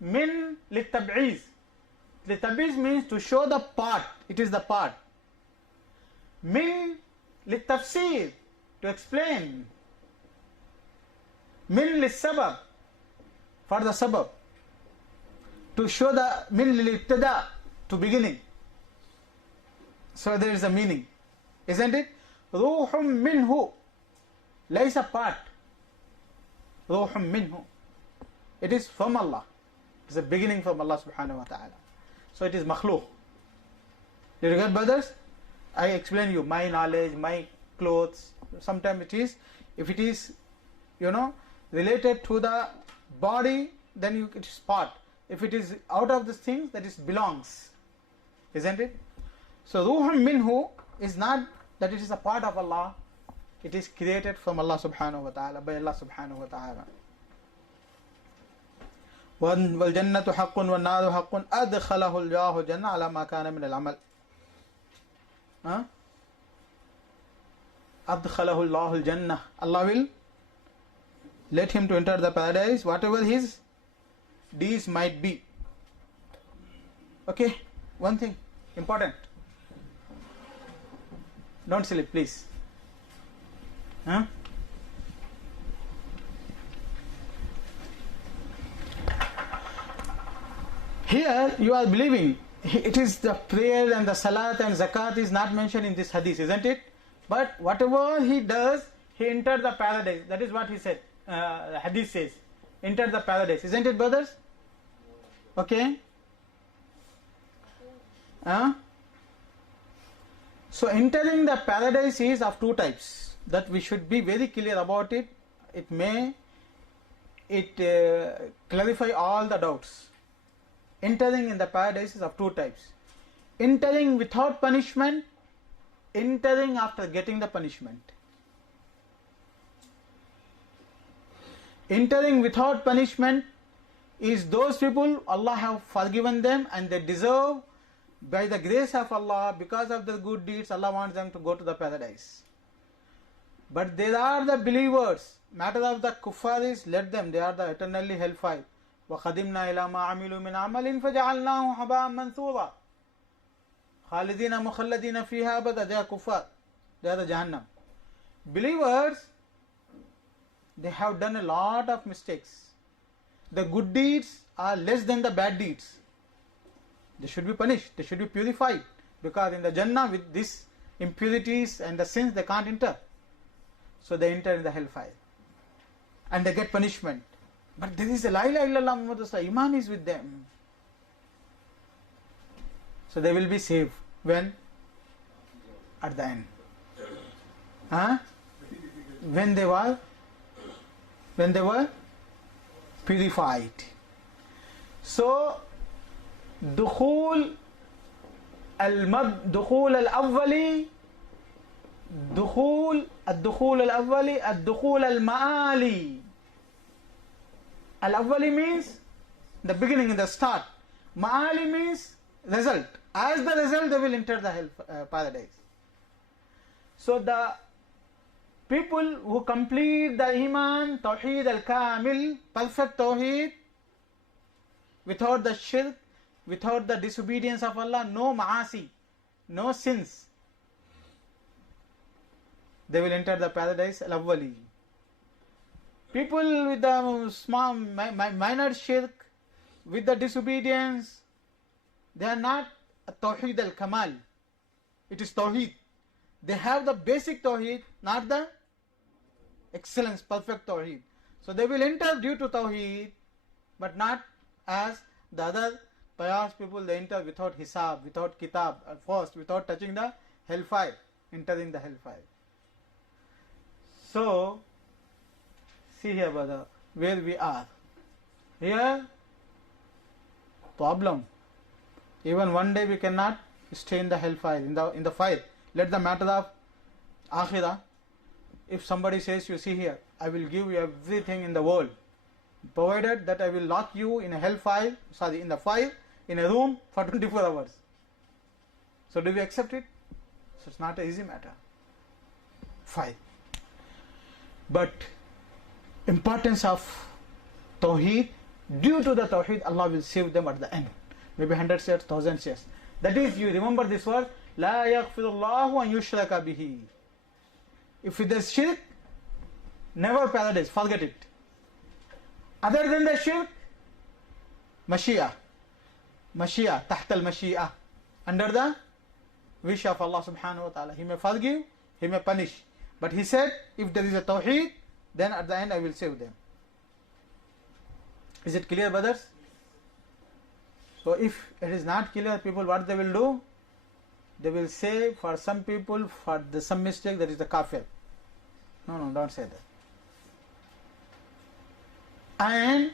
min litab'iz. Litab'iz means to show the part. It is the part. Min litafsir, to explain. Min lissabab, for the sabab. To show the min lilibtada, to beginning. So there is a meaning. Isn't it? Ruhum minhu. Laysa part. Ruhum minhu. It is from Allah. It is a beginning from Allah subhanahu wa ta'ala. So it is makhluk. You regard, brothers? I explain you my knowledge, my clothes. Sometimes it is, if it is, related to the body, then it is part. If it is out of this thing, that is belongs. Isn't it? So ruhum minhu is not that it is a part of Allah. It is created from Allah subhanahu wa ta'ala, by Allah subhanahu wa ta'ala. وَالْجَنَّةُ حَقٌّ وَالنَّارُ حَقٌّ أَدْخَلَهُ اللَّهُ الْجَنَّةَ عَلَى مَا كَانَ مِنَ الْعَمَلِ. أَدْخَلَهُ اللَّهُ الْجَنَّةَ. Allah will let him to enter the paradise, whatever his deeds might be. Okay, one thing important. Don't sleep, please. Here you are believing it is the prayer and the salat and zakat is not mentioned in this hadith, isn't it? But whatever he does, he entered the paradise. That is what he said. The hadith says, enter the paradise, isn't it, brothers? Okay. So entering the paradise is of 2 types. That we should be very clear about it. It clarify all the doubts. Entering in the paradise is of 2 types. Entering without punishment, entering after getting the punishment. Entering without punishment is those people Allah have forgiven them and they deserve, by the grace of Allah, because of their good deeds, Allah wants them to go to the paradise. But there are the believers. Matter of the kuffar is, let them, they are the eternally hellfire. وَقَدِمْنَا إِلَى مَا عَمِلُوا مِنْ عَمَلٍ فَجَعَلْنَاهُ حَبَاءً مَنْثُورًا. خَالِدِينَ مُخَلَّدِينَ فِيهَا أَبَدًا. They are kuffar. They are the Jahannam. Believers, they have done a lot of mistakes. The good deeds are less than the bad deeds. They should be punished. They should be purified. Because in the Jannah with these impurities and the sins they can't enter. So they enter in the hellfire. And they get punishment. But there is a la ilaha illallah Muhammad Rasulullah. Iman is with them. So they will be saved. When? At the end. Huh? When they were purified. So دخول الأولي الدخول المآلي. Al-Awwali means the beginning, in the start. Ma'ali means result. As the result, they will enter the hell paradise. So the people who complete the Iman, Tauheed al-Kamil, perfect Tauheed, without the shirk, without the disobedience of Allah, no ma'asi, no sins, they will enter the paradise al-Awwali. People with the small, minor shirk, with the disobedience, they are not a Tauheed al-Kamal. It is Tauheed. They have the basic Tauheed, not the excellence, perfect Tauheed. So they will enter due to Tauheed, but not as the other pious people. They enter without Hisab, without Kitaab, first, without touching the hellfire, entering the hellfire. So, see here, brother, where we are. Here, problem. Even one day we cannot stay in the hellfire, in the fire. Let the matter of Akhirah. If somebody says, you see here, I will give you everything in the world, provided that I will lock you in a hellfire, in the fire, in a room for 24 hours. So do we accept it? So it's not an easy matter. Fire. But importance of Tawheed, due to the Tawheed, Allah will save them at the end. Maybe 100 years, 1000 years. That is, you remember this word, La yaghfirullahu an yushraka bihi. If it is shirk, never paradise, forget it. Other than the shirk, Mashiach, taht al-Mashiach, under the wish of Allah subhanahu wa ta'ala. He may forgive, He may punish. But He said, if there is a Tawheed, then at the end I will save them. Is it clear, brothers? So if it is not clear, people, what they will do? They will say, for some people, for some mistake, that is the kafir. No, don't say that. And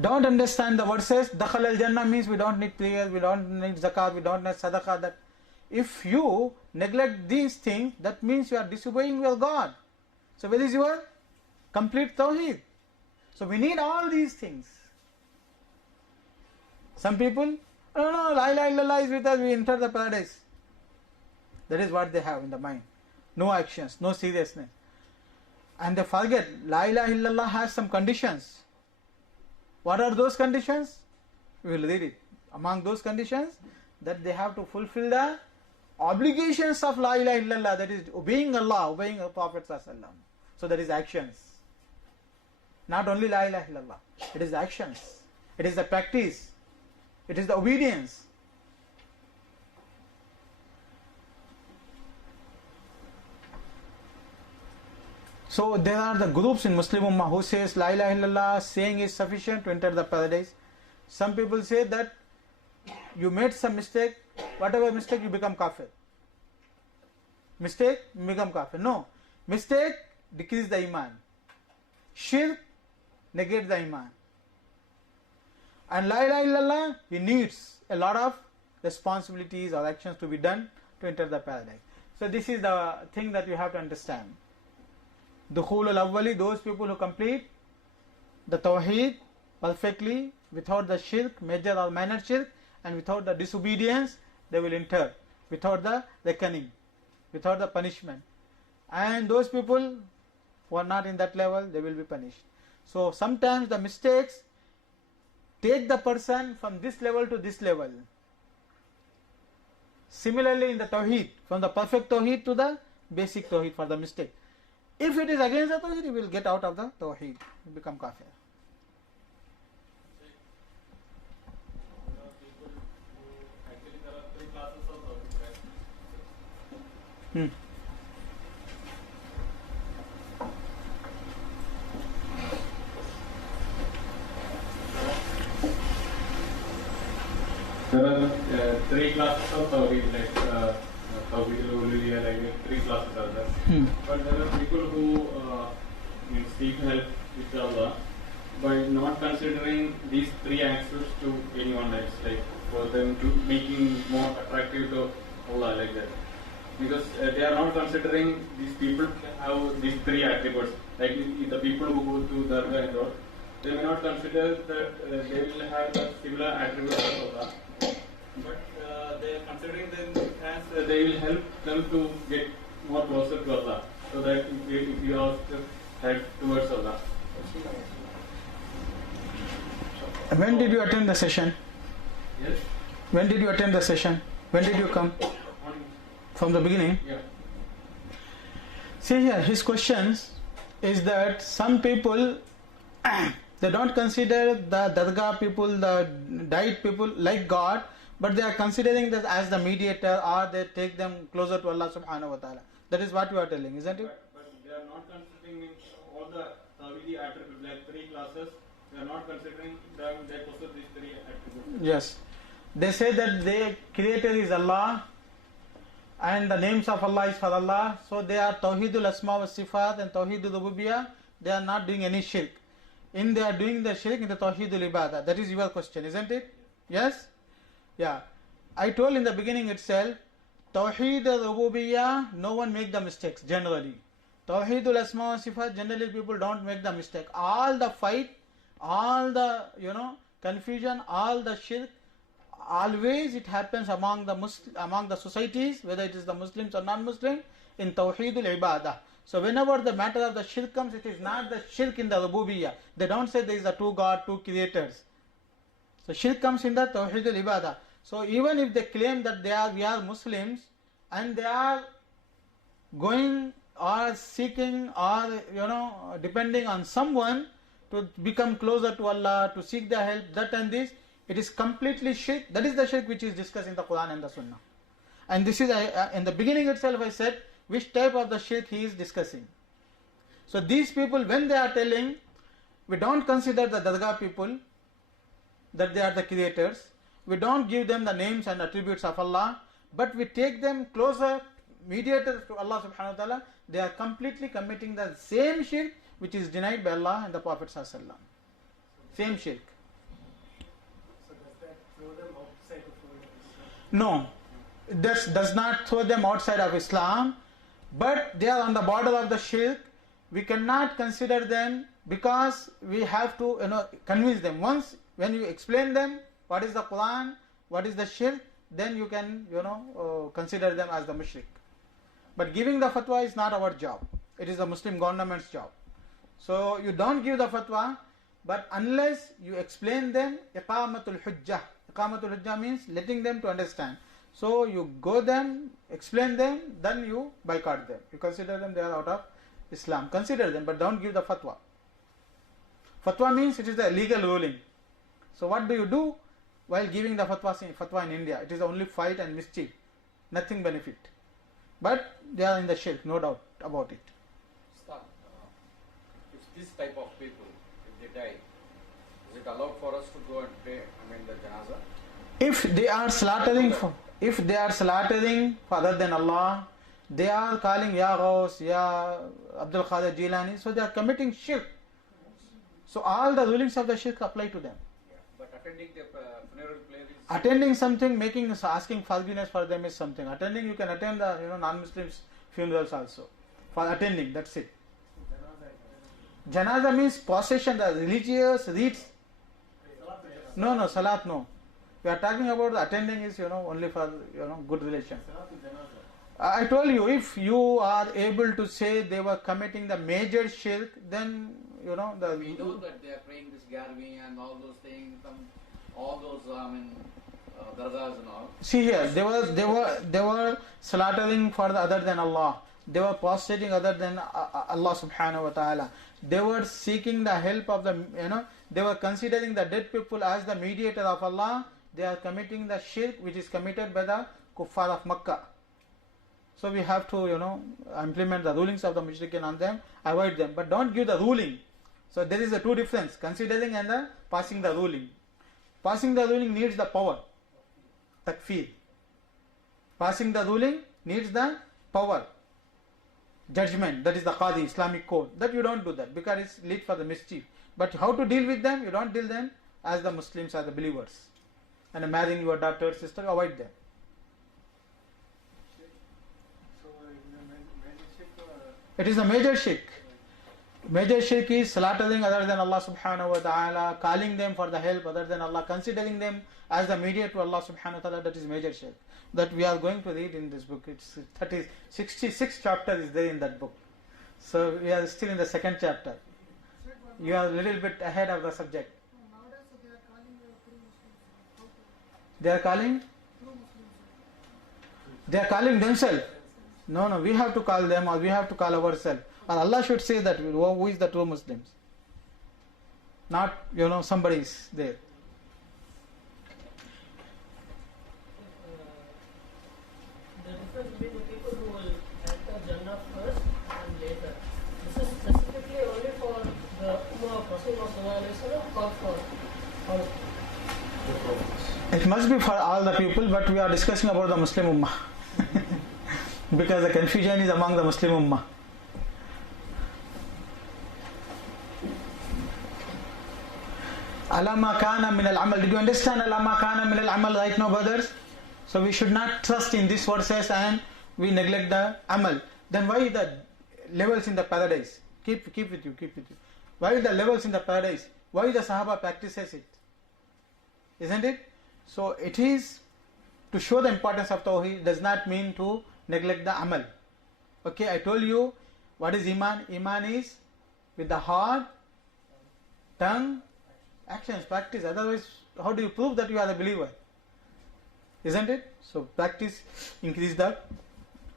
don't understand the verses. Dakhal al-Jannah means we don't need prayers, we don't need zakat, we don't need sadaqah. That if you neglect these things, that means you are disobeying your God. So where is your complete Tawheed? So we need all these things. Some people, no, la ilaha illallah is with us, we enter the paradise. That is what they have in the mind. No actions, no seriousness. And they forget, la ilaha illallah has some conditions. What are those conditions? We will read it. Among those conditions, that they have to fulfill the obligations of la ilaha illallah, that is obeying Allah, obeying the Prophet sallallahu alaihi wasallam. So that is actions. Not only la ilaha illallah, it is actions. It is the practice. It is the obedience. So there are the groups in Muslim Ummah who says la ilaha illallah saying is sufficient to enter the paradise. Some people say that you made some mistake, whatever mistake, you become kafir. Mistake, you become kafir. No. Mistake decrease the iman. Shirk negate the iman. And la ilaha illallah, he needs a lot of responsibilities or actions to be done to enter the paradise. So this is the thing that you have to understand. Dukhul al-Awwali, those people who complete the Tawheed perfectly, without the shirk, major or minor shirk, and without the disobedience, they will enter, without the reckoning, without the punishment. And those people who are not in that level, they will be punished. So sometimes the mistakes take the person from this level to this level. Similarly in the Tawheed, from the perfect Tawheed to the basic Tawheed for the mistake. If it is against the Tawheed, he will get out of the Tawheed, become kafir. There are people who Hmm. There are three classes of Tauheed, like Tauheed-Uluhiyya, like three classes are there. Hmm. But there are people who seek help with Allah by not considering these three answers to anyone else, like for them to making more attractive to Allah, like that. Because they are not considering these people have these three attributes. Like the people who go to Dargah and all, they may not consider that they will have the similar attributes of Allah. But they are considering them as they will help them to get more closer to Allah. So that if you ask help towards Allah. When did you attend the session? Yes? When did you attend the session? When did you come? From the beginning? Yeah. See here, his questions is that some people they don't consider the Dargah people, the died people like God, but they are considering that as the mediator, or they take them closer to Allah subhanahu wa ta'ala. That is what you are telling, isn't it? But they are not considering all the Tawhidi attributes, like three classes. They are not considering them, they possess these three attributes. Yes. They say that the creator is Allah and the names of Allah is for Allah. So they are Tawheedul Asma wa Sifat and Tawheedul Rububiyyah. They are not doing any shirk. They are doing the shirk in the Tawheedul Ibadah. That is your question, isn't it? Yes? Yeah. I told in the beginning itself, Tawheed al-Rububiyyah, no one make the mistakes generally. Tawheedul Asma wa Sifat, generally people don't make the mistake. All the fight, all the confusion, all the shirk, always it happens among the societies, whether it is the Muslims or non-Muslim, in Tawheedul Ibadah. So whenever the matter of the shirk comes, it is not the shirk in the Rububiyyah. They don't say there is a two God, two creators. So shirk comes in the Tawheedul Ibadah. So even if they claim that we are Muslims, and they are going or seeking or depending on someone to become closer to Allah, to seek the help, that and this, it is completely shirk. That is the shirk which is discussed in the Quran and the Sunnah. And this is, in the beginning itself I said, which type of the shirk he is discussing. So these people, when they are telling, we don't consider the Dargah people, that they are the creators, we don't give them the names and attributes of Allah, but we take them closer, mediators to Allah subhanahu wa ta'ala, they are completely committing the same shirk which is denied by Allah and the Prophet sallallahu alaihi wasallam. Same shirk. So does that throw them outside of Islam? No, this does not throw them outside of Islam, but they are on the border of the shirk. We cannot consider them because we have to convince them. Once when you explain them what is the Quran, what is the shirk, then you can consider them as the mushrik. But giving the fatwa is not our job. It is the Muslim government's job. So you don't give the fatwa, but unless you explain them, iqamatul hujjah. Iqamatul hujjah means letting them to understand. So you go them, explain them, then you boycott them. You consider them they are out of Islam. Consider them, but don't give the fatwa. Fatwa means it is the legal ruling. So what do you do while giving the fatwa in India? It is only fight and mischief, nothing benefit. But they are in the shirk, no doubt about it. Start. If this type of people, if they die, is it allowed for us to go and pray, the janazah? If they are slaughtering for other than Allah, they are calling Ya Ghaus, Ya Abdul Qadir Jilani, so they are committing shirk. So all the rulings of the shirk apply to them. Yeah. But attending the funeral prayer is... Attending something, asking forgiveness for them is something. Attending, you can attend the non-Muslims funerals also. For attending, that's it. Janaza means possession, the religious rites. No, salat no. We are talking about the attending is only for good relation. I told you, if you are able to say they were committing the major shirk, then We know that they are praying this Garvi and all those things, all those dargahs and all. See here, they were slaughtering for the other than Allah. They were prostrating other than Allah subhanahu wa ta'ala. They were seeking the help of they were considering the dead people as the mediator of Allah. They are committing the shirk which is committed by the kuffar of Makkah. So we have to, implement the rulings of the mushrikeen on them, avoid them, but don't give the ruling. So there is a two difference, considering and the passing the ruling. Passing the ruling needs the power, takfir. Passing the ruling needs the power, judgment, that is the qadi, Islamic code. That you don't do that because it's lead for the mischief. But how to deal with them? You don't deal them as the Muslims, as the believers. And marrying your daughter, sister, avoid them. So, major shirk, It is a major shirk. Major shirk is slaughtering other than Allah subhanahu wa ta'ala, calling them for the help other than Allah, considering them as the mediator to Allah subhanahu wa ta'ala. That is major shirk. That we are going to read in this book. It's 66 chapters is there in that book. So we are still in the second chapter. You are a little bit ahead of the subject. nowadays they are calling true Muslims. How to They are calling? true Muslims? They are calling themselves. No, we have to call them or we have to call ourselves. Or Allah should say that who is the true Muslims. Not, somebody is there. The difference between the people who will enter Jannah first and later. This is specifically only for the Ummah of Rasulullah or for all? It must be for all the people, but we are discussing about the Muslim Ummah. Because the confusion is among the Muslim Ummah. Alama kana min al-amal. Did you understand alama kana min al-amal right now, brothers? So we should not trust in these verses and we neglect the amal. Then why the levels in the paradise? Keep with you. Why the levels in the paradise? Why the Sahaba practices it? Isn't it? So it is to show the importance of Tauheed, does not mean to neglect the amal. Okay, I told you what is Iman. Iman is with the heart, tongue, actions, practice. Otherwise, how do you prove that you are a believer? Isn't it? So practice increase the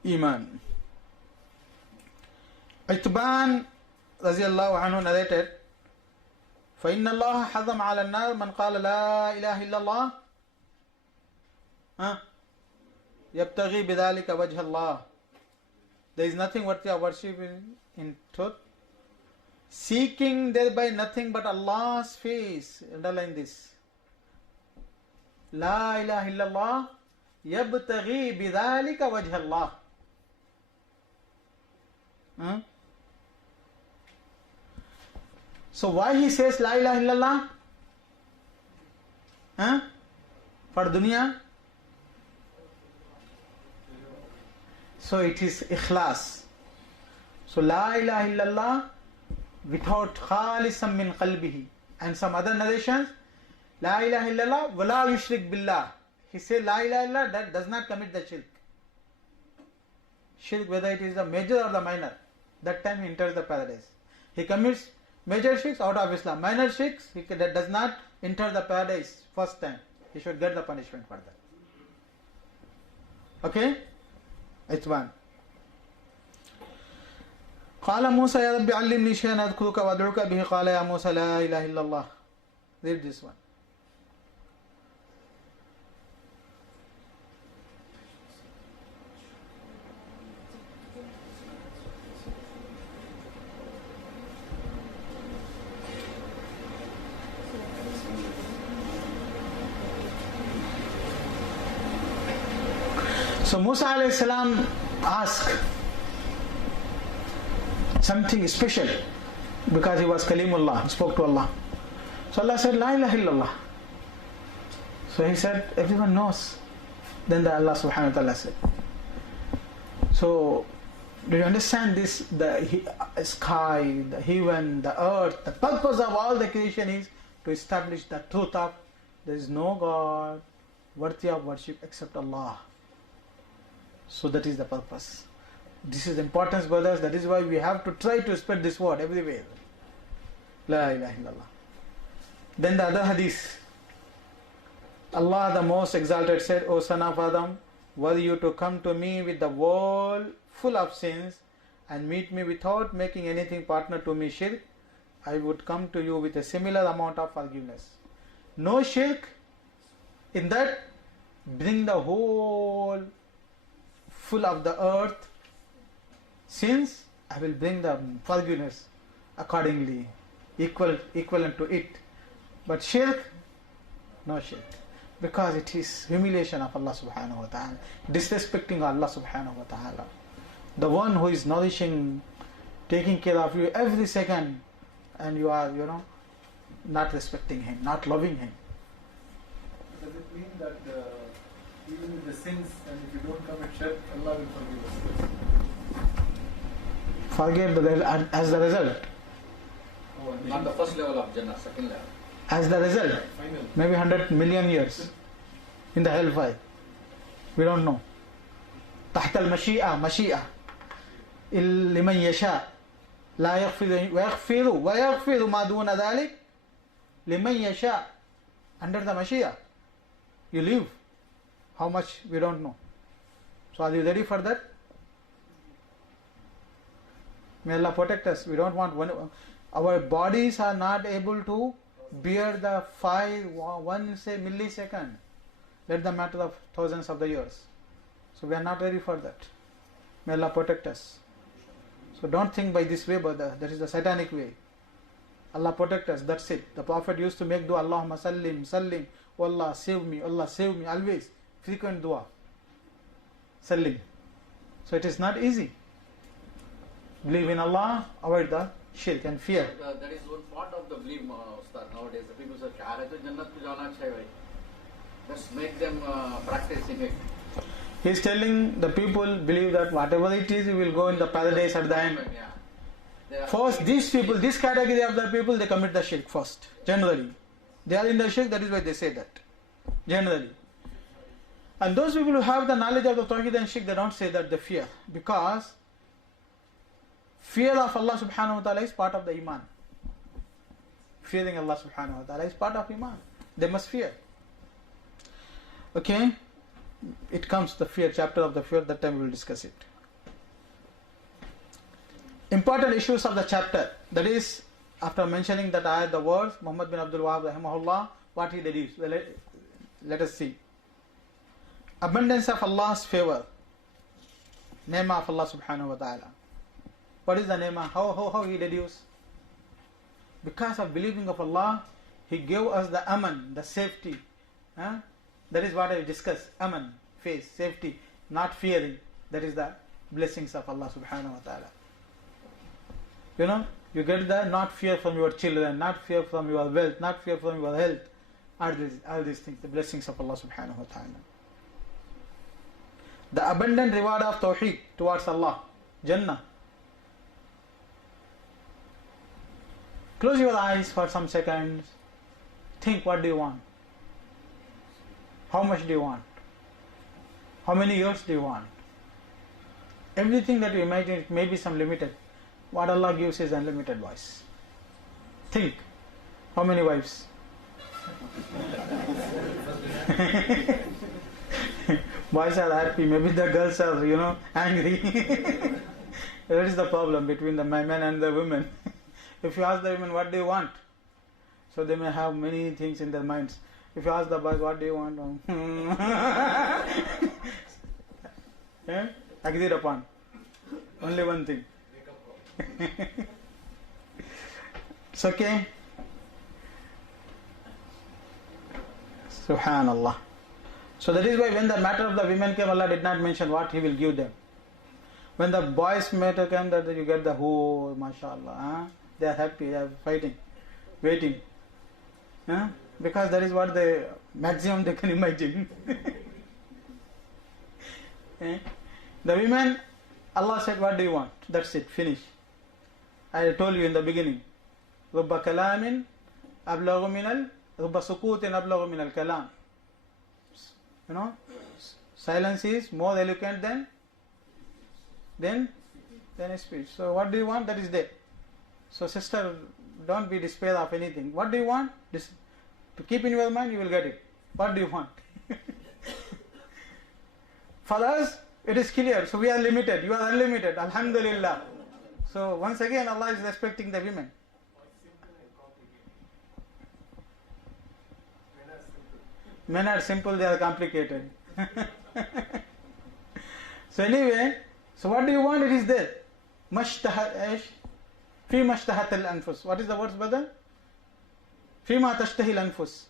Iman. Itban Raziyallahu anhu narrated, فَإِنَّ اللَّهَ حَرَّمَ عَلَى النَّارِ مَنْ قَالَ لَا إِلَهَ إِلَّا اللَّهِ يَبْتَغِي بِذَلِكَ وَجْهَ اللَّهِ. There is nothing worthy of worship in truth, seeking thereby nothing but Allah's face. Underline this. La ilaha illallah yabtaghi bidhalika wajha Allah. So why he says La ilaha illallah? For dunya? So it is ikhlas. So La ilaha illallah without khalisam min qalbihi. And some other narrations, La ilaha illallah wa la yushrik billah. He said La ilaha illallah, that does not commit the shirk. Shirk, whether it is the major or the minor, that time he enters the paradise. He commits major shirks out of Islam. Minor shirks, that does not enter the paradise first time. He should get the punishment for that. Okay? It's one. قال موسى يا رب علمني شيئا أذكرك وأدعوك به قال يا موسى لا إله إلا الله. Read this one. So Musa alayhi salam asked something special because he was Kalimullah, he spoke to Allah. So Allah said, La ilaha illallah. So he said, everyone knows. Then Allah subhanahu wa ta'ala said. So, do you understand this? The sky, the heaven, the earth, the purpose of all the creation is to establish the truth of there is no God worthy of worship except Allah. So that is the purpose. This is the importance, brothers. That is why we have to try to spread this word everywhere. La ilaha illallah. Then the other hadith. Allah the Most Exalted said, O son of Adam, were you to come to me with the world full of sins and meet me without making anything partner to me shirk, I would come to you with a similar amount of forgiveness. No shirk. In that, bring the whole full of the earth sins, I will bring the forgiveness accordingly, equivalent to it. But shirk, no shirk. Because it is humiliation of Allah subhanahu wa ta'ala, disrespecting Allah subhanahu wa ta'ala. The one who is nourishing, taking care of you every second, and you are, not respecting Him, not loving Him. Does it mean that even with the sins, and if you don't commit shirk, Allah will forgive us? Forgive as the result. Not the first level of Jannah, second level. As the result, Final. maybe 100 million years in the hellfire. We don't know. تحت المشيئة مشيئة لمن يشاء لا يغفر ويغفر ما دون ذلك لمن يشاء. Under the مشيئة you live. How much we don't know. So are you ready for that? May Allah protect us. We don't want our bodies are not able to bear the 1 millisecond. Let the matter of thousands of the years. So we are not ready for that. May Allah protect us. So don't think by this way, but that is the satanic way. Allah protect us, that's it. The Prophet used to make dua, Allahumma sallim, sallim, oh Allah save me, always. Frequent dua. Sallim. So it is not easy. Believe in Allah, avoid the shirk and fear. That is one part of the belief, Ustad. Nowadays, the people say, "Yaar, to Jannat ko jana hai bhai." Just make them practicing it. He is telling the people, believe that whatever it is, you will go in the paradise at the end. Yeah. First, these people, this category of the people, they commit the shirk first, generally. They are in the shirk, that is why they say that. Generally. And those people who have the knowledge of the Tauheed and shirk, they don't say that, they fear. Because fear of Allah subhanahu wa ta'ala is part of the Iman. Fearing Allah subhanahu wa ta'ala is part of Iman. They must fear. Okay? It comes the fear, chapter of the fear, that time we will discuss it. Important issues of the chapter. That is, after mentioning that ayat, the words, Muhammad bin Abdul Wahab rahimahullah, what he deduced. Let us see. Abundance of Allah's favor. Nema of Allah subhanahu wa ta'ala. What is the nema? How he deduced? Because of believing of Allah, He gave us the aman, the safety. That is what I discussed. Aman, faith, safety, not fearing. That is the blessings of Allah subhanahu wa ta'ala. You get the not fear from your children, not fear from your wealth, not fear from your health. All these things, the blessings of Allah subhanahu wa ta'ala. The abundant reward of Tauheed towards Allah, Jannah. Close your eyes for some seconds. Think, what do you want? How much do you want? How many years do you want? Everything that you imagine, it may be some limited. What Allah gives is unlimited voice. Think. How many wives? Boys are happy, maybe the girls are, angry. That is the problem between the men and the women. If you ask the women, what do you want? So they may have many things in their minds. If you ask the boys, what do you want? Agreed upon. Only one thing. It's okay. Subhanallah. So that is why when the matter of the women came, Allah did not mention what He will give them. When the boys matter came, that you get the whole, mashallah. They are happy, they are fighting, waiting. Because that is what the maximum they can imagine. The women, Allah said, what do you want? That's it, finish. I told you in the beginning. رُبَّ كَلَامٍ أَبْلَغُ مِنَ رُبَّ سُكُوتٍ أَبْلَغُ مِنَ الْكَلَامِ. Silence is more eloquent than speech. So what do you want? That is there. So sister, don't be despair of anything. What do you want? To keep in your mind, you will get it. What do you want? For us, it is clear. So we are limited. You are unlimited. Alhamdulillah. So once again, Allah is respecting the women. Men are simple, they are complicated. So anyway, so what do you want? It is there. Mashtahat ايش؟ فيما اشتهت الأنفس. What is the words, brother? فيما تشتهي الأنفس.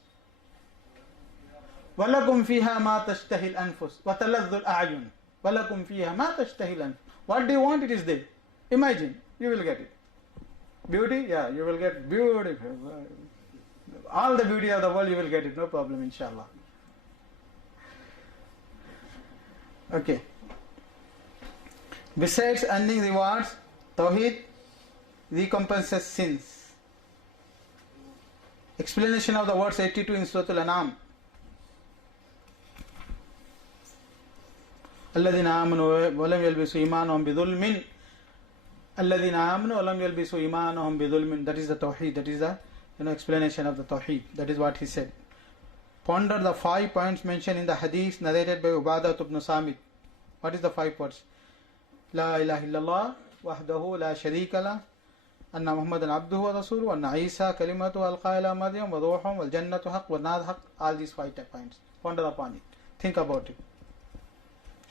ولكم فيها ما تشتهي الأنفس وتلذ الأعين. ولكم فيها ما تشتهي الأنفس. What do you want? It is there. Imagine, you will get it. Beauty? Yeah, you will get beautiful. All the beauty of the world you will get it, no problem, inshallah. Okay. Besides earning rewards, Tauheed recompenses sins. Explanation of the words 82 in Surah Al-An'am. الذين آمنوا ولم يلبسوا إيمانهم بظلم الذين آمنوا ولم يلبسوا إيمانهم بظلم. That is the Tauheed. That is the explanation of the Tauheed. That is what he said. Ponder the 5 points mentioned in the hadith narrated by Ubadah ibn Samit. What is the 5 points? لا إله إلا الله وحده لا شريك له أن محمدا عبده ورسوله وأن عيسى كلمته ألقاها إلى مريم وروح والجنة حق والنار حق. All these 5 points. Ponder upon it. Think about it.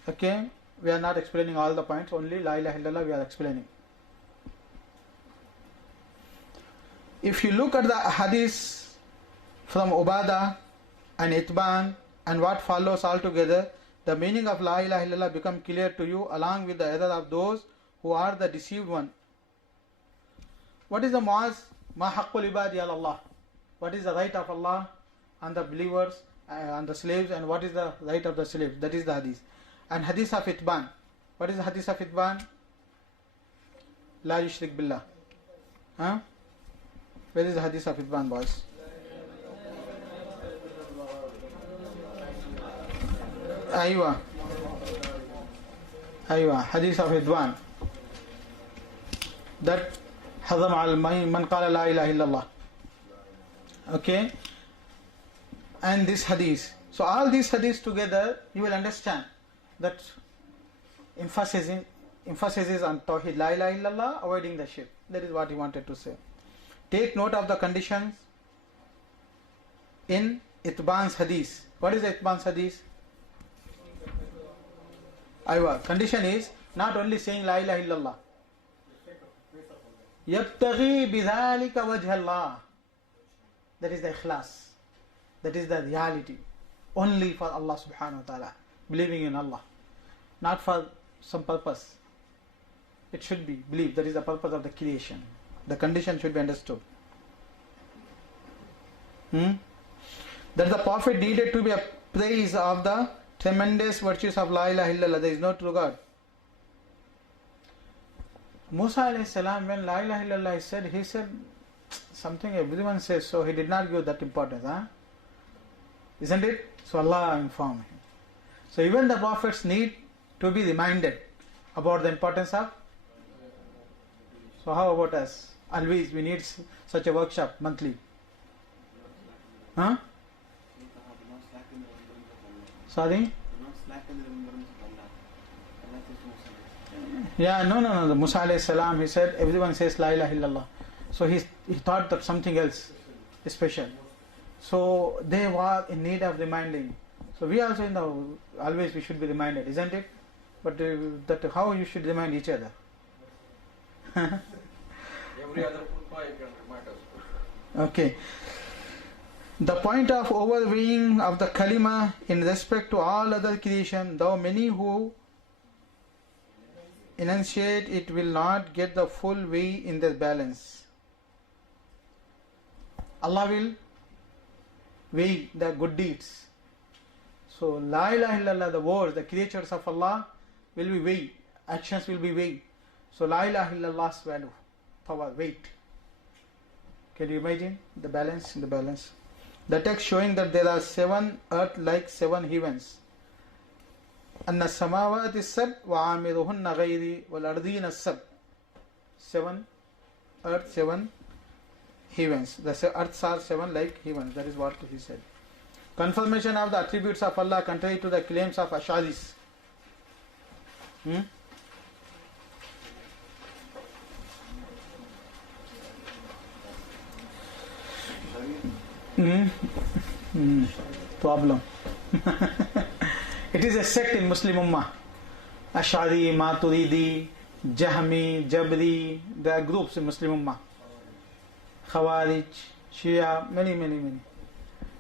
Okay, we are not explaining all the points, only La ilaha illallah we are explaining. If you look at the hadith from Ubadah and Itban and what follows altogether, the meaning of La ilaha illallah become clear to you along with the error of those who are the deceived one. What is the Muaz? Ma haqqul ibadi ala Allah. What is the right of Allah on the believers, on the slaves, and what is the right of the slaves? That is the hadith. And hadith of Itban. What is the hadith of Itban? La yushrik billah. Huh? Where is the hadith of Itban, boys? Aywa. Hadith of Itban. That Hazam al-man qala la ilaha illallah. Okay? And this hadith. So all these hadiths together, you will understand that emphasis is on Tawheed, La ilaha illallah, avoiding the shirk. That is what he wanted to say. Take note of the conditions in Itban's hadith. What is Itban's hadith? Aywa. Condition is not only saying La ilaha illallah. Yabtaghi bidhalika wajha Allah. That is the ikhlas. That is the reality. Only for Allah subhanahu wa ta'ala. Believing in Allah. Not for some purpose. It should be believed. That is the purpose of the creation. The condition should be understood. That the Prophet needed to be a praise of the tremendous virtues of La ilaha illallah. There is no true God. Musa alayhi salam, when La ilaha illallah he said something everyone says, so he did not give that importance. Isn't it? So Allah informed him. So even the prophets need to be reminded about the importance of. So how about us? Always we need such a workshop monthly. Huh? Sorry? Yeah, no. The Musa alayhi salam, he said everyone says La ilaha illallah. So he thought that something else is special. So they were in need of reminding. So we also always we should be reminded, isn't it? But that how you should remind each other. Every other pulpa you can remind us. Okay. The point of overweighing of the kalima in respect to all other creation, though many who enunciate it will not get the full weight in their balance. Allah will weigh the good deeds. So La ilaha illallah, the words, the creatures of Allah will be weighed. Actions will be weighed. So La ilaha illallah's value, power, weight. Can you imagine the balance in the balance? The text showing that there are 7 earth like 7 heavens. أن السماوات السبع وعامرهن غيري والأرضين السبع. 7 earth, 7 heavens. The earths are 7 like heavens. That is what he said. Confirmation of the attributes of Allah contrary to the claims of Ash'aris. Problem. It is a sect in Muslim Ummah. Ash'ari, Maturidi, Jahmi, Jabri, there are groups in Muslim Ummah. Khawarij, Shia, many.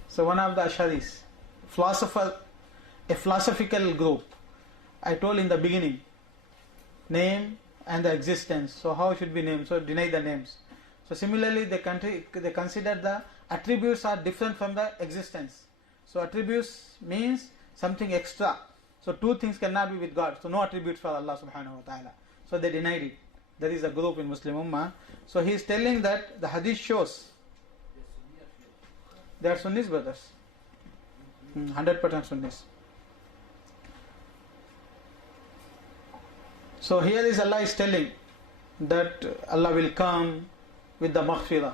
So one of the Ash'aris, a philosophical group. I told in the beginning, name and the existence. So how should we name? So deny the names. So similarly, they consider the attributes are different from the existence. So attributes means something extra. So two things cannot be with God. So no attributes for Allah subhanahu wa ta'ala. So they denied it. There is a group in Muslim Ummah. So he is telling that the hadith shows they are Sunnis brothers. 100% Sunnis. So here is Allah is telling that Allah will come with the maghfirah.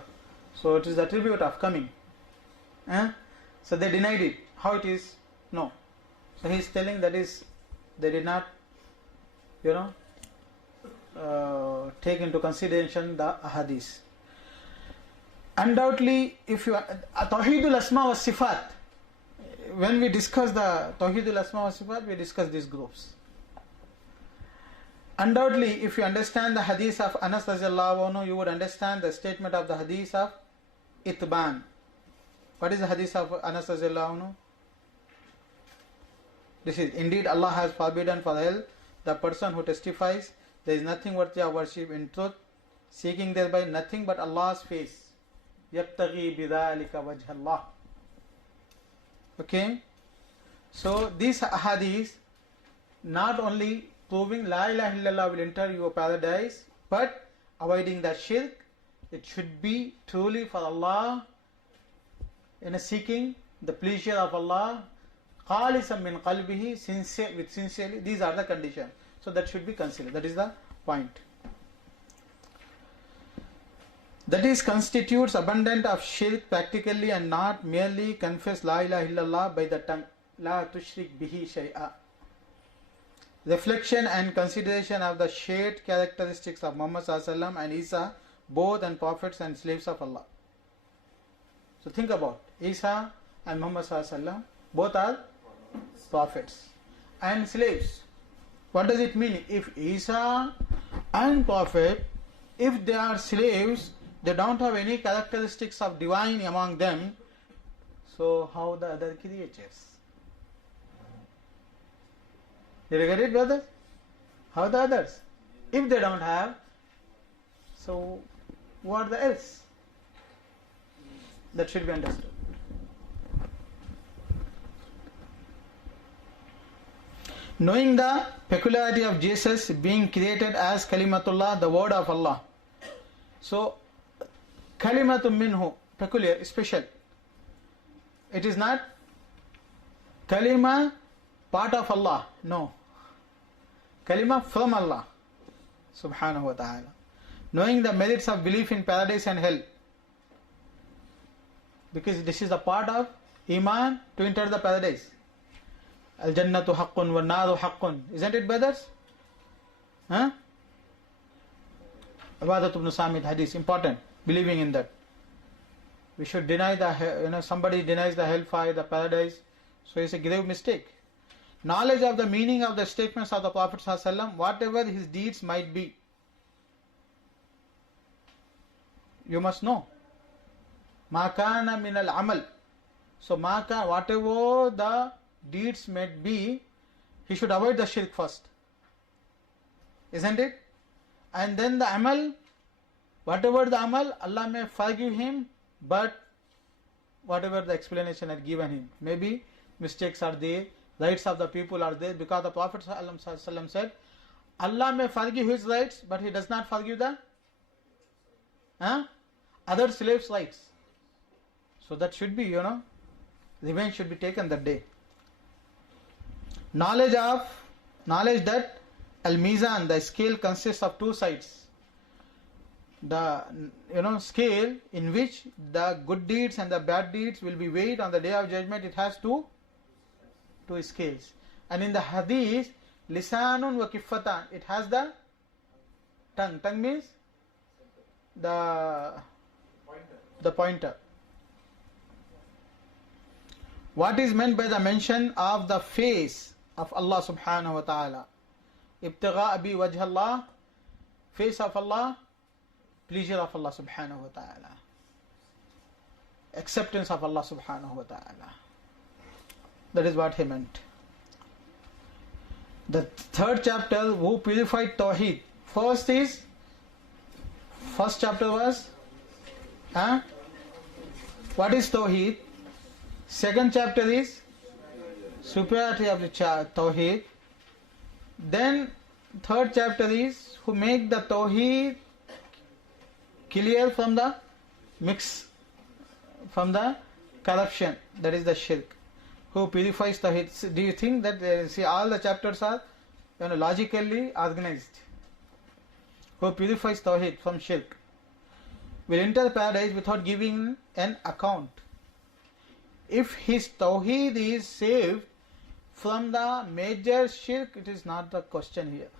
So it is the attribute of coming. So they denied it. How it is? No. So he is telling that is they did not, take into consideration the hadith. Undoubtedly, if you Tauheed Asma wa Sifat, when we discuss the Tauheed Asma wa Sifat, we discuss these groups. Undoubtedly, if you understand the hadith of Anas radiallahu anhu, you would understand the statement of the hadith of Itban. What is the hadith of Anas radiallahu anhu? This is, indeed Allah has forbidden for hell the person who testifies there is nothing worthy of worship in truth, seeking thereby nothing but Allah's face. يَبْتَغِي بِذَلِكَ وَجْهَ اللَّهِ. Okay? So these hadiths not only proving La ilaha illallah will enter your paradise, but avoiding the shirk, it should be truly for Allah, seeking the pleasure of Allah, khalisan min qalbihi, with sincerely. These are the conditions. So that should be considered. That is the point. That is constitutes abundant of shirk practically and not merely confess La ilaha illallah by the tongue. La tushrik bihi shay'a. Reflection and consideration of the shared characteristics of Muhammad sallallahu and Isa, both and prophets and slaves of Allah. So think about Isa and Muhammad sallallahu, both are prophets and slaves. What does it mean? If Isa and prophet, if they are slaves, they don't have any characteristics of divine among them, so how the other creatures? Did you get it, brothers? How the others? If they don't have, so what the else? That should be understood. Knowing the peculiarity of Jesus being created as Kalimatullah, the word of Allah. So, Kalimatum minhu, peculiar, special. It is not Kalima, part of Allah. No. Kalima from Allah. Subhanahu wa ta'ala. Knowing the merits of belief in paradise and hell. Because this is a part of Iman to enter the paradise. Al-Jannatu haqqun wa naru haqqun. Isn't it, brothers? Abadat ibn Samit hadith, important. Believing in that. We should deny the, somebody denies the hellfire, the paradise. So it's a grave mistake. Knowledge of the meaning of the statements of the Prophet ﷺ, whatever his deeds might be. You must know. Ma kana min al-amal. So whatever the deeds might be, he should avoid the shirk first. Isn't it? And then the amal, whatever the amal, Allah may forgive him, but whatever the explanation had given him, maybe mistakes are there, rights of the people are there, because the Prophet ﷺ said, Allah may forgive his rights, but he does not forgive the other slaves' rights. So that should be, revenge should be taken that day. Knowledge that al-mizan, the scale, consists of two sides. The scale in which the good deeds and the bad deeds will be weighed on the day of judgment, it has two scales. And in the hadith, lisanun wa kiffatan, it has the tongue. Tongue means the pointer. What is meant by the mention of the face of Allah subhanahu wa ta'ala? ibtigha bi wajh Allah, face of Allah, pleasure of Allah subhanahu wa ta'ala, acceptance of Allah subhanahu wa ta'ala. That is what he meant. The third chapter, who purified Tauheed. First chapter was what is Tauheed? Second chapter is superiority of the Tauheed. Then third chapter is who make the Tauheed clear from the mix, from the corruption, that is the shirk. Who purifies Tauheed. Do you think that see all the chapters are logically organized? Who purifies Tauheed from shirk will enter paradise without giving an account. If his Tauheed is saved from the major shirk, it is not the question here,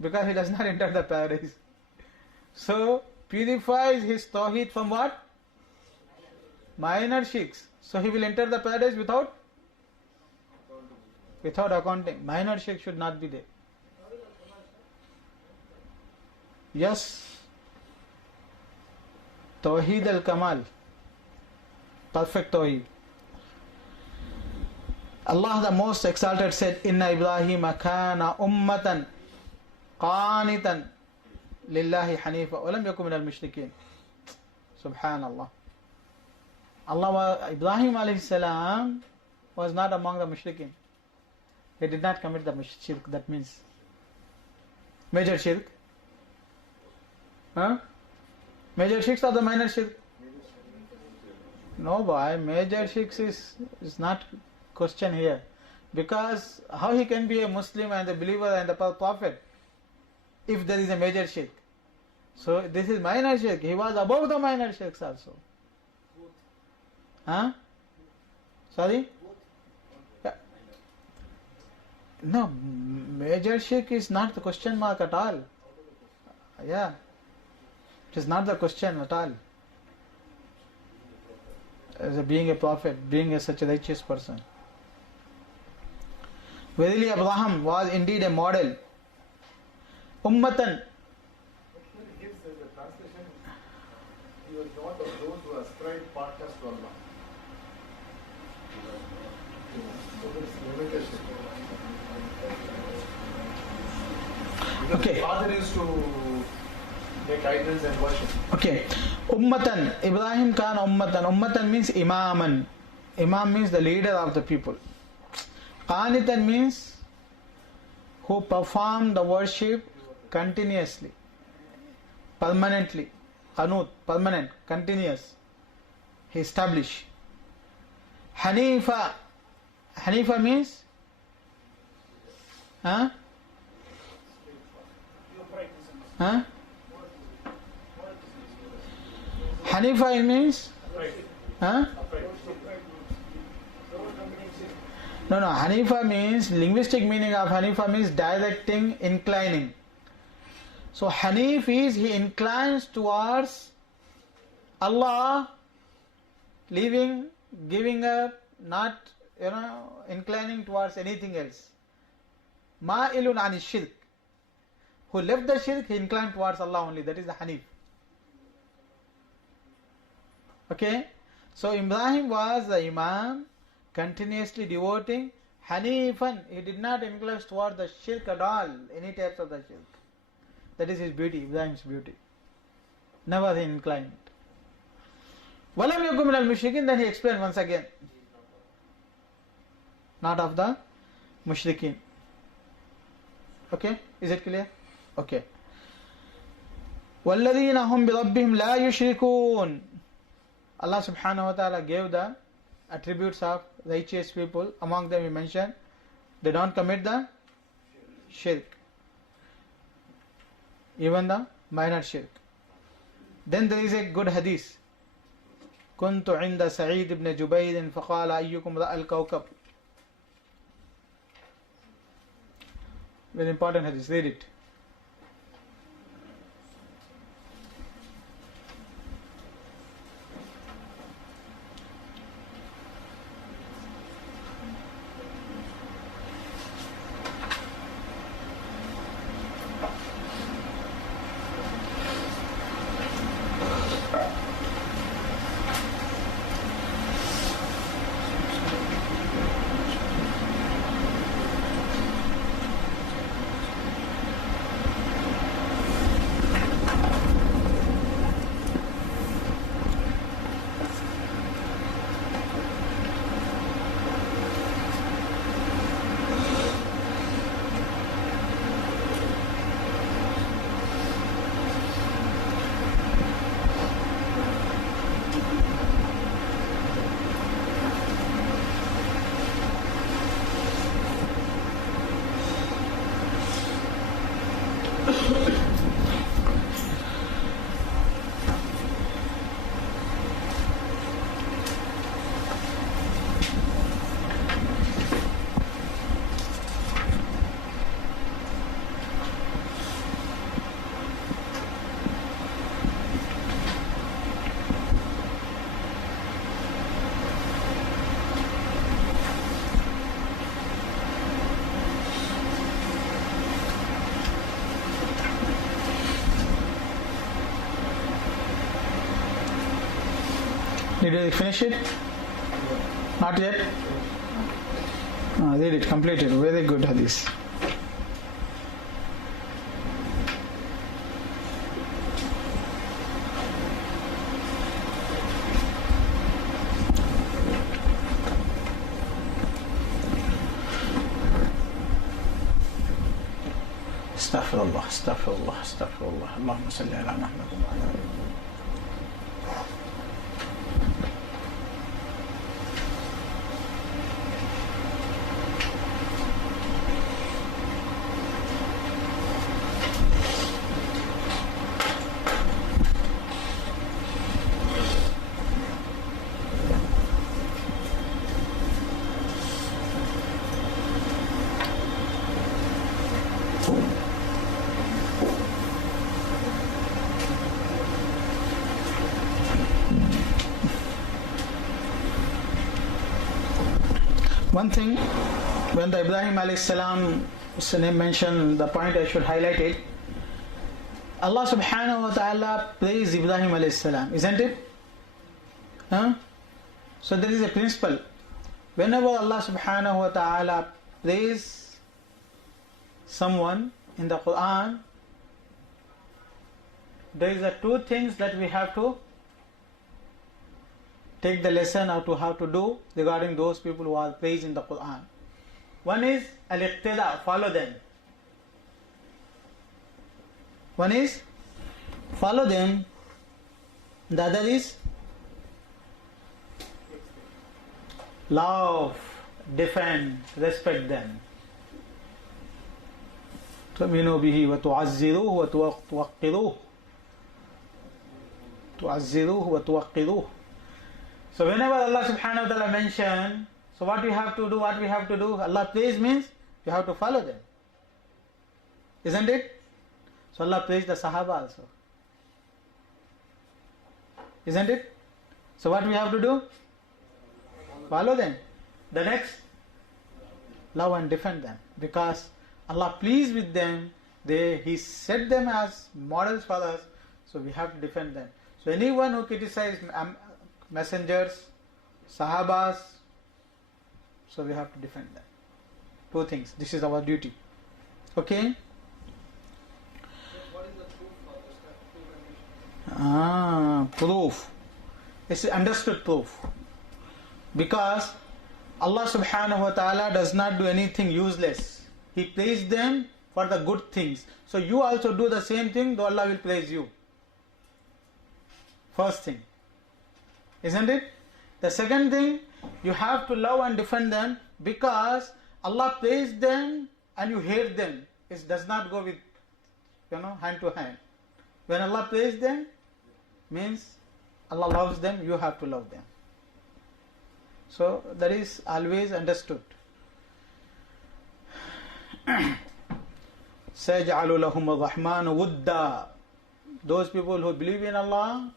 because he does not enter the paradise. So purifies his Tauheed from what? Minor shirks. So he will enter the paradise without accounting. Minor shirk should not be there. Yes. Tauheed al-Kamal. Perfect Tauheed. Allah the Most Exalted said, Inna Ibrahim kana ummatan qanitan lillahi hanifa wa lam yakun minal mushrikeen. Subhanallah. Ibrahim alayhi salam was not among the mushrikeen. He did not commit the shirk. That means major shirk. Major shirks or the minor shirk? No boy, major shirks is not question here. Because how he can be a Muslim and a believer and a prophet if there is a major shirk? So this is minor shirk. He was above the minor shirks also. Sorry? Yeah. No, major shirk is not the question mark at all. Yeah. It is not the question at all. As being a prophet, being such a righteous person. Verily Abraham was indeed a model. Ummatan. It gives the translation, he was not of those who ascribe partners to Allah. So this limitation. Because Okay. the father used to make idols and worship. Okay. Ummatan. Ibrahim Khan Ummatan. Ummatan means Imaman. Imam means the leader of the people. Qanitan means who perform the worship continuously, permanently. Qanut, permanent, continuous. He established. Hanifa. Hanifa means Hanifa means No, Hanifa means, linguistic meaning of Hanifa means directing, inclining. So Hanif is, he inclines towards Allah, leaving, giving up, not, inclining towards anything else. Ma'ilun ani shirk. Who left the shirk, he inclined towards Allah only. That is the Hanif. Okay? So Ibrahim was the Imam, continuously devoting. Hanifan, he did not incline towards the shirk at all, any types of the shirk. That is his beauty, Ibrahim's beauty. Never he inclined. Walam yakum minal mushrikin, then he explained once again. Not of the mushrikeen. Okay? Is it clear? Okay. وَالَّذِينَ هُمْ بِرَبِّهِمْ لَا يُشْرِكُونَ. Allah subhanahu wa ta'ala gave the attributes of righteous people. Among them we mentioned, they don't commit the shirk. Even the minor shirk. Then there is a good hadith. كنت عند سعيد بن جبير فقال أيكم رأى الكوكب. Very important hadith. Read it. Did you finish it? Not yet? Read it, complete it. Very good hadith. Astaghfirullah, astaghfirullah, astaghfirullah. Allahumma salli ala Muhammad wa ala alihi. One thing, when the Ibrahim alayhi salam name mentioned, the point I should highlight it. Allah subhanahu wa ta'ala praised Ibrahim alayhi salam, isn't it? So there is a principle. Whenever Allah subhanahu wa ta'ala praise someone in the Quran, there is two things that we have to take the lesson or to how to do regarding those people who are praised in the Quran. One is al-iqtida, follow them. One is follow them. The other is love, defend, respect them. تؤمنوا به وتعزروه وتوقروه. تعزروه وتوقروه. So whenever Allah subhanahu wa ta'ala mention, so what we have to do, Allah praise means you have to follow them. Isn't it? So Allah praised the Sahaba also. Isn't it? So what we have to do? Follow them. The next, love and defend them. Because Allah pleased with them, He set them as models for us, so we have to defend them. So anyone who criticizes messengers, Sahabas, so we have to defend them. Two things. This is our duty. Okay? What is the proof for this type of Proof. It's understood proof. Because Allah subhanahu wa ta'ala does not do anything useless. He praised them for the good things. So you also do the same thing, though Allah will praise you. First thing. Isn't it? The second thing, you have to love and defend them because Allah praised them and you hate them. It does not go with, hand to hand. When Allah praised them, means Allah loves them, you have to love them. So that is always understood. سَيَجْعَلُ لَهُمُ الرَّحْمَنُ وُدَّا. Those people who believe in Allah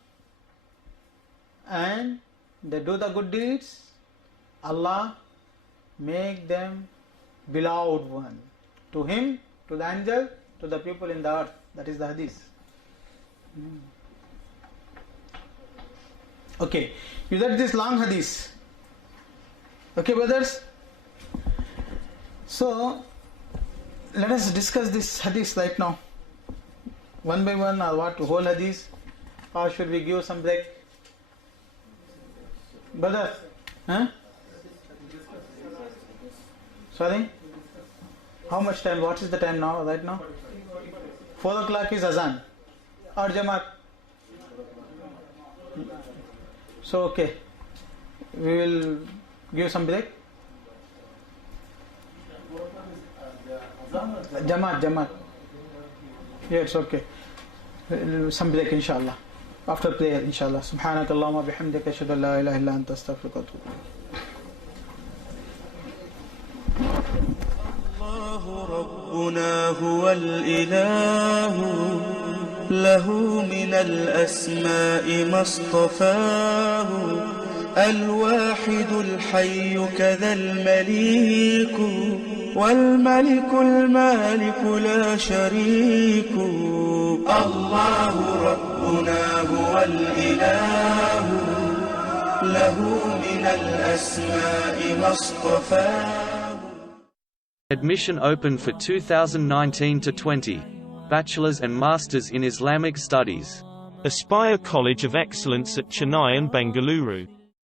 and they do the good deeds, Allah make them beloved one to Him, to the angel, to the people in the earth. That is the hadith. Okay, you read this long hadith. Okay, brothers. So let us discuss this hadith right now, one by one, or what, whole hadith, or should we give some break? Brother, Sorry? How much time? What is the time now? Right now? 4 o'clock is azan or Jamaat. So okay, we will give some break. Jamaat. Yeah, it's okay. Some break, inshallah. After prayer, inshallah. Subhanakallahumma bihamdika ashhadu an la ilaha illa anta astaghfiruka wa atubu ilayk. ربنا هو الإله له من الأسماء ما اصطفاه الواحد الحي كذا المليك والملك المالك لا شريك الله ربنا هو الإله له من الأسماء ما اصطفاه. Admission open for 2019-20. Bachelor's and Masters in Islamic Studies. Aspire College of Excellence at Chennai and Bengaluru.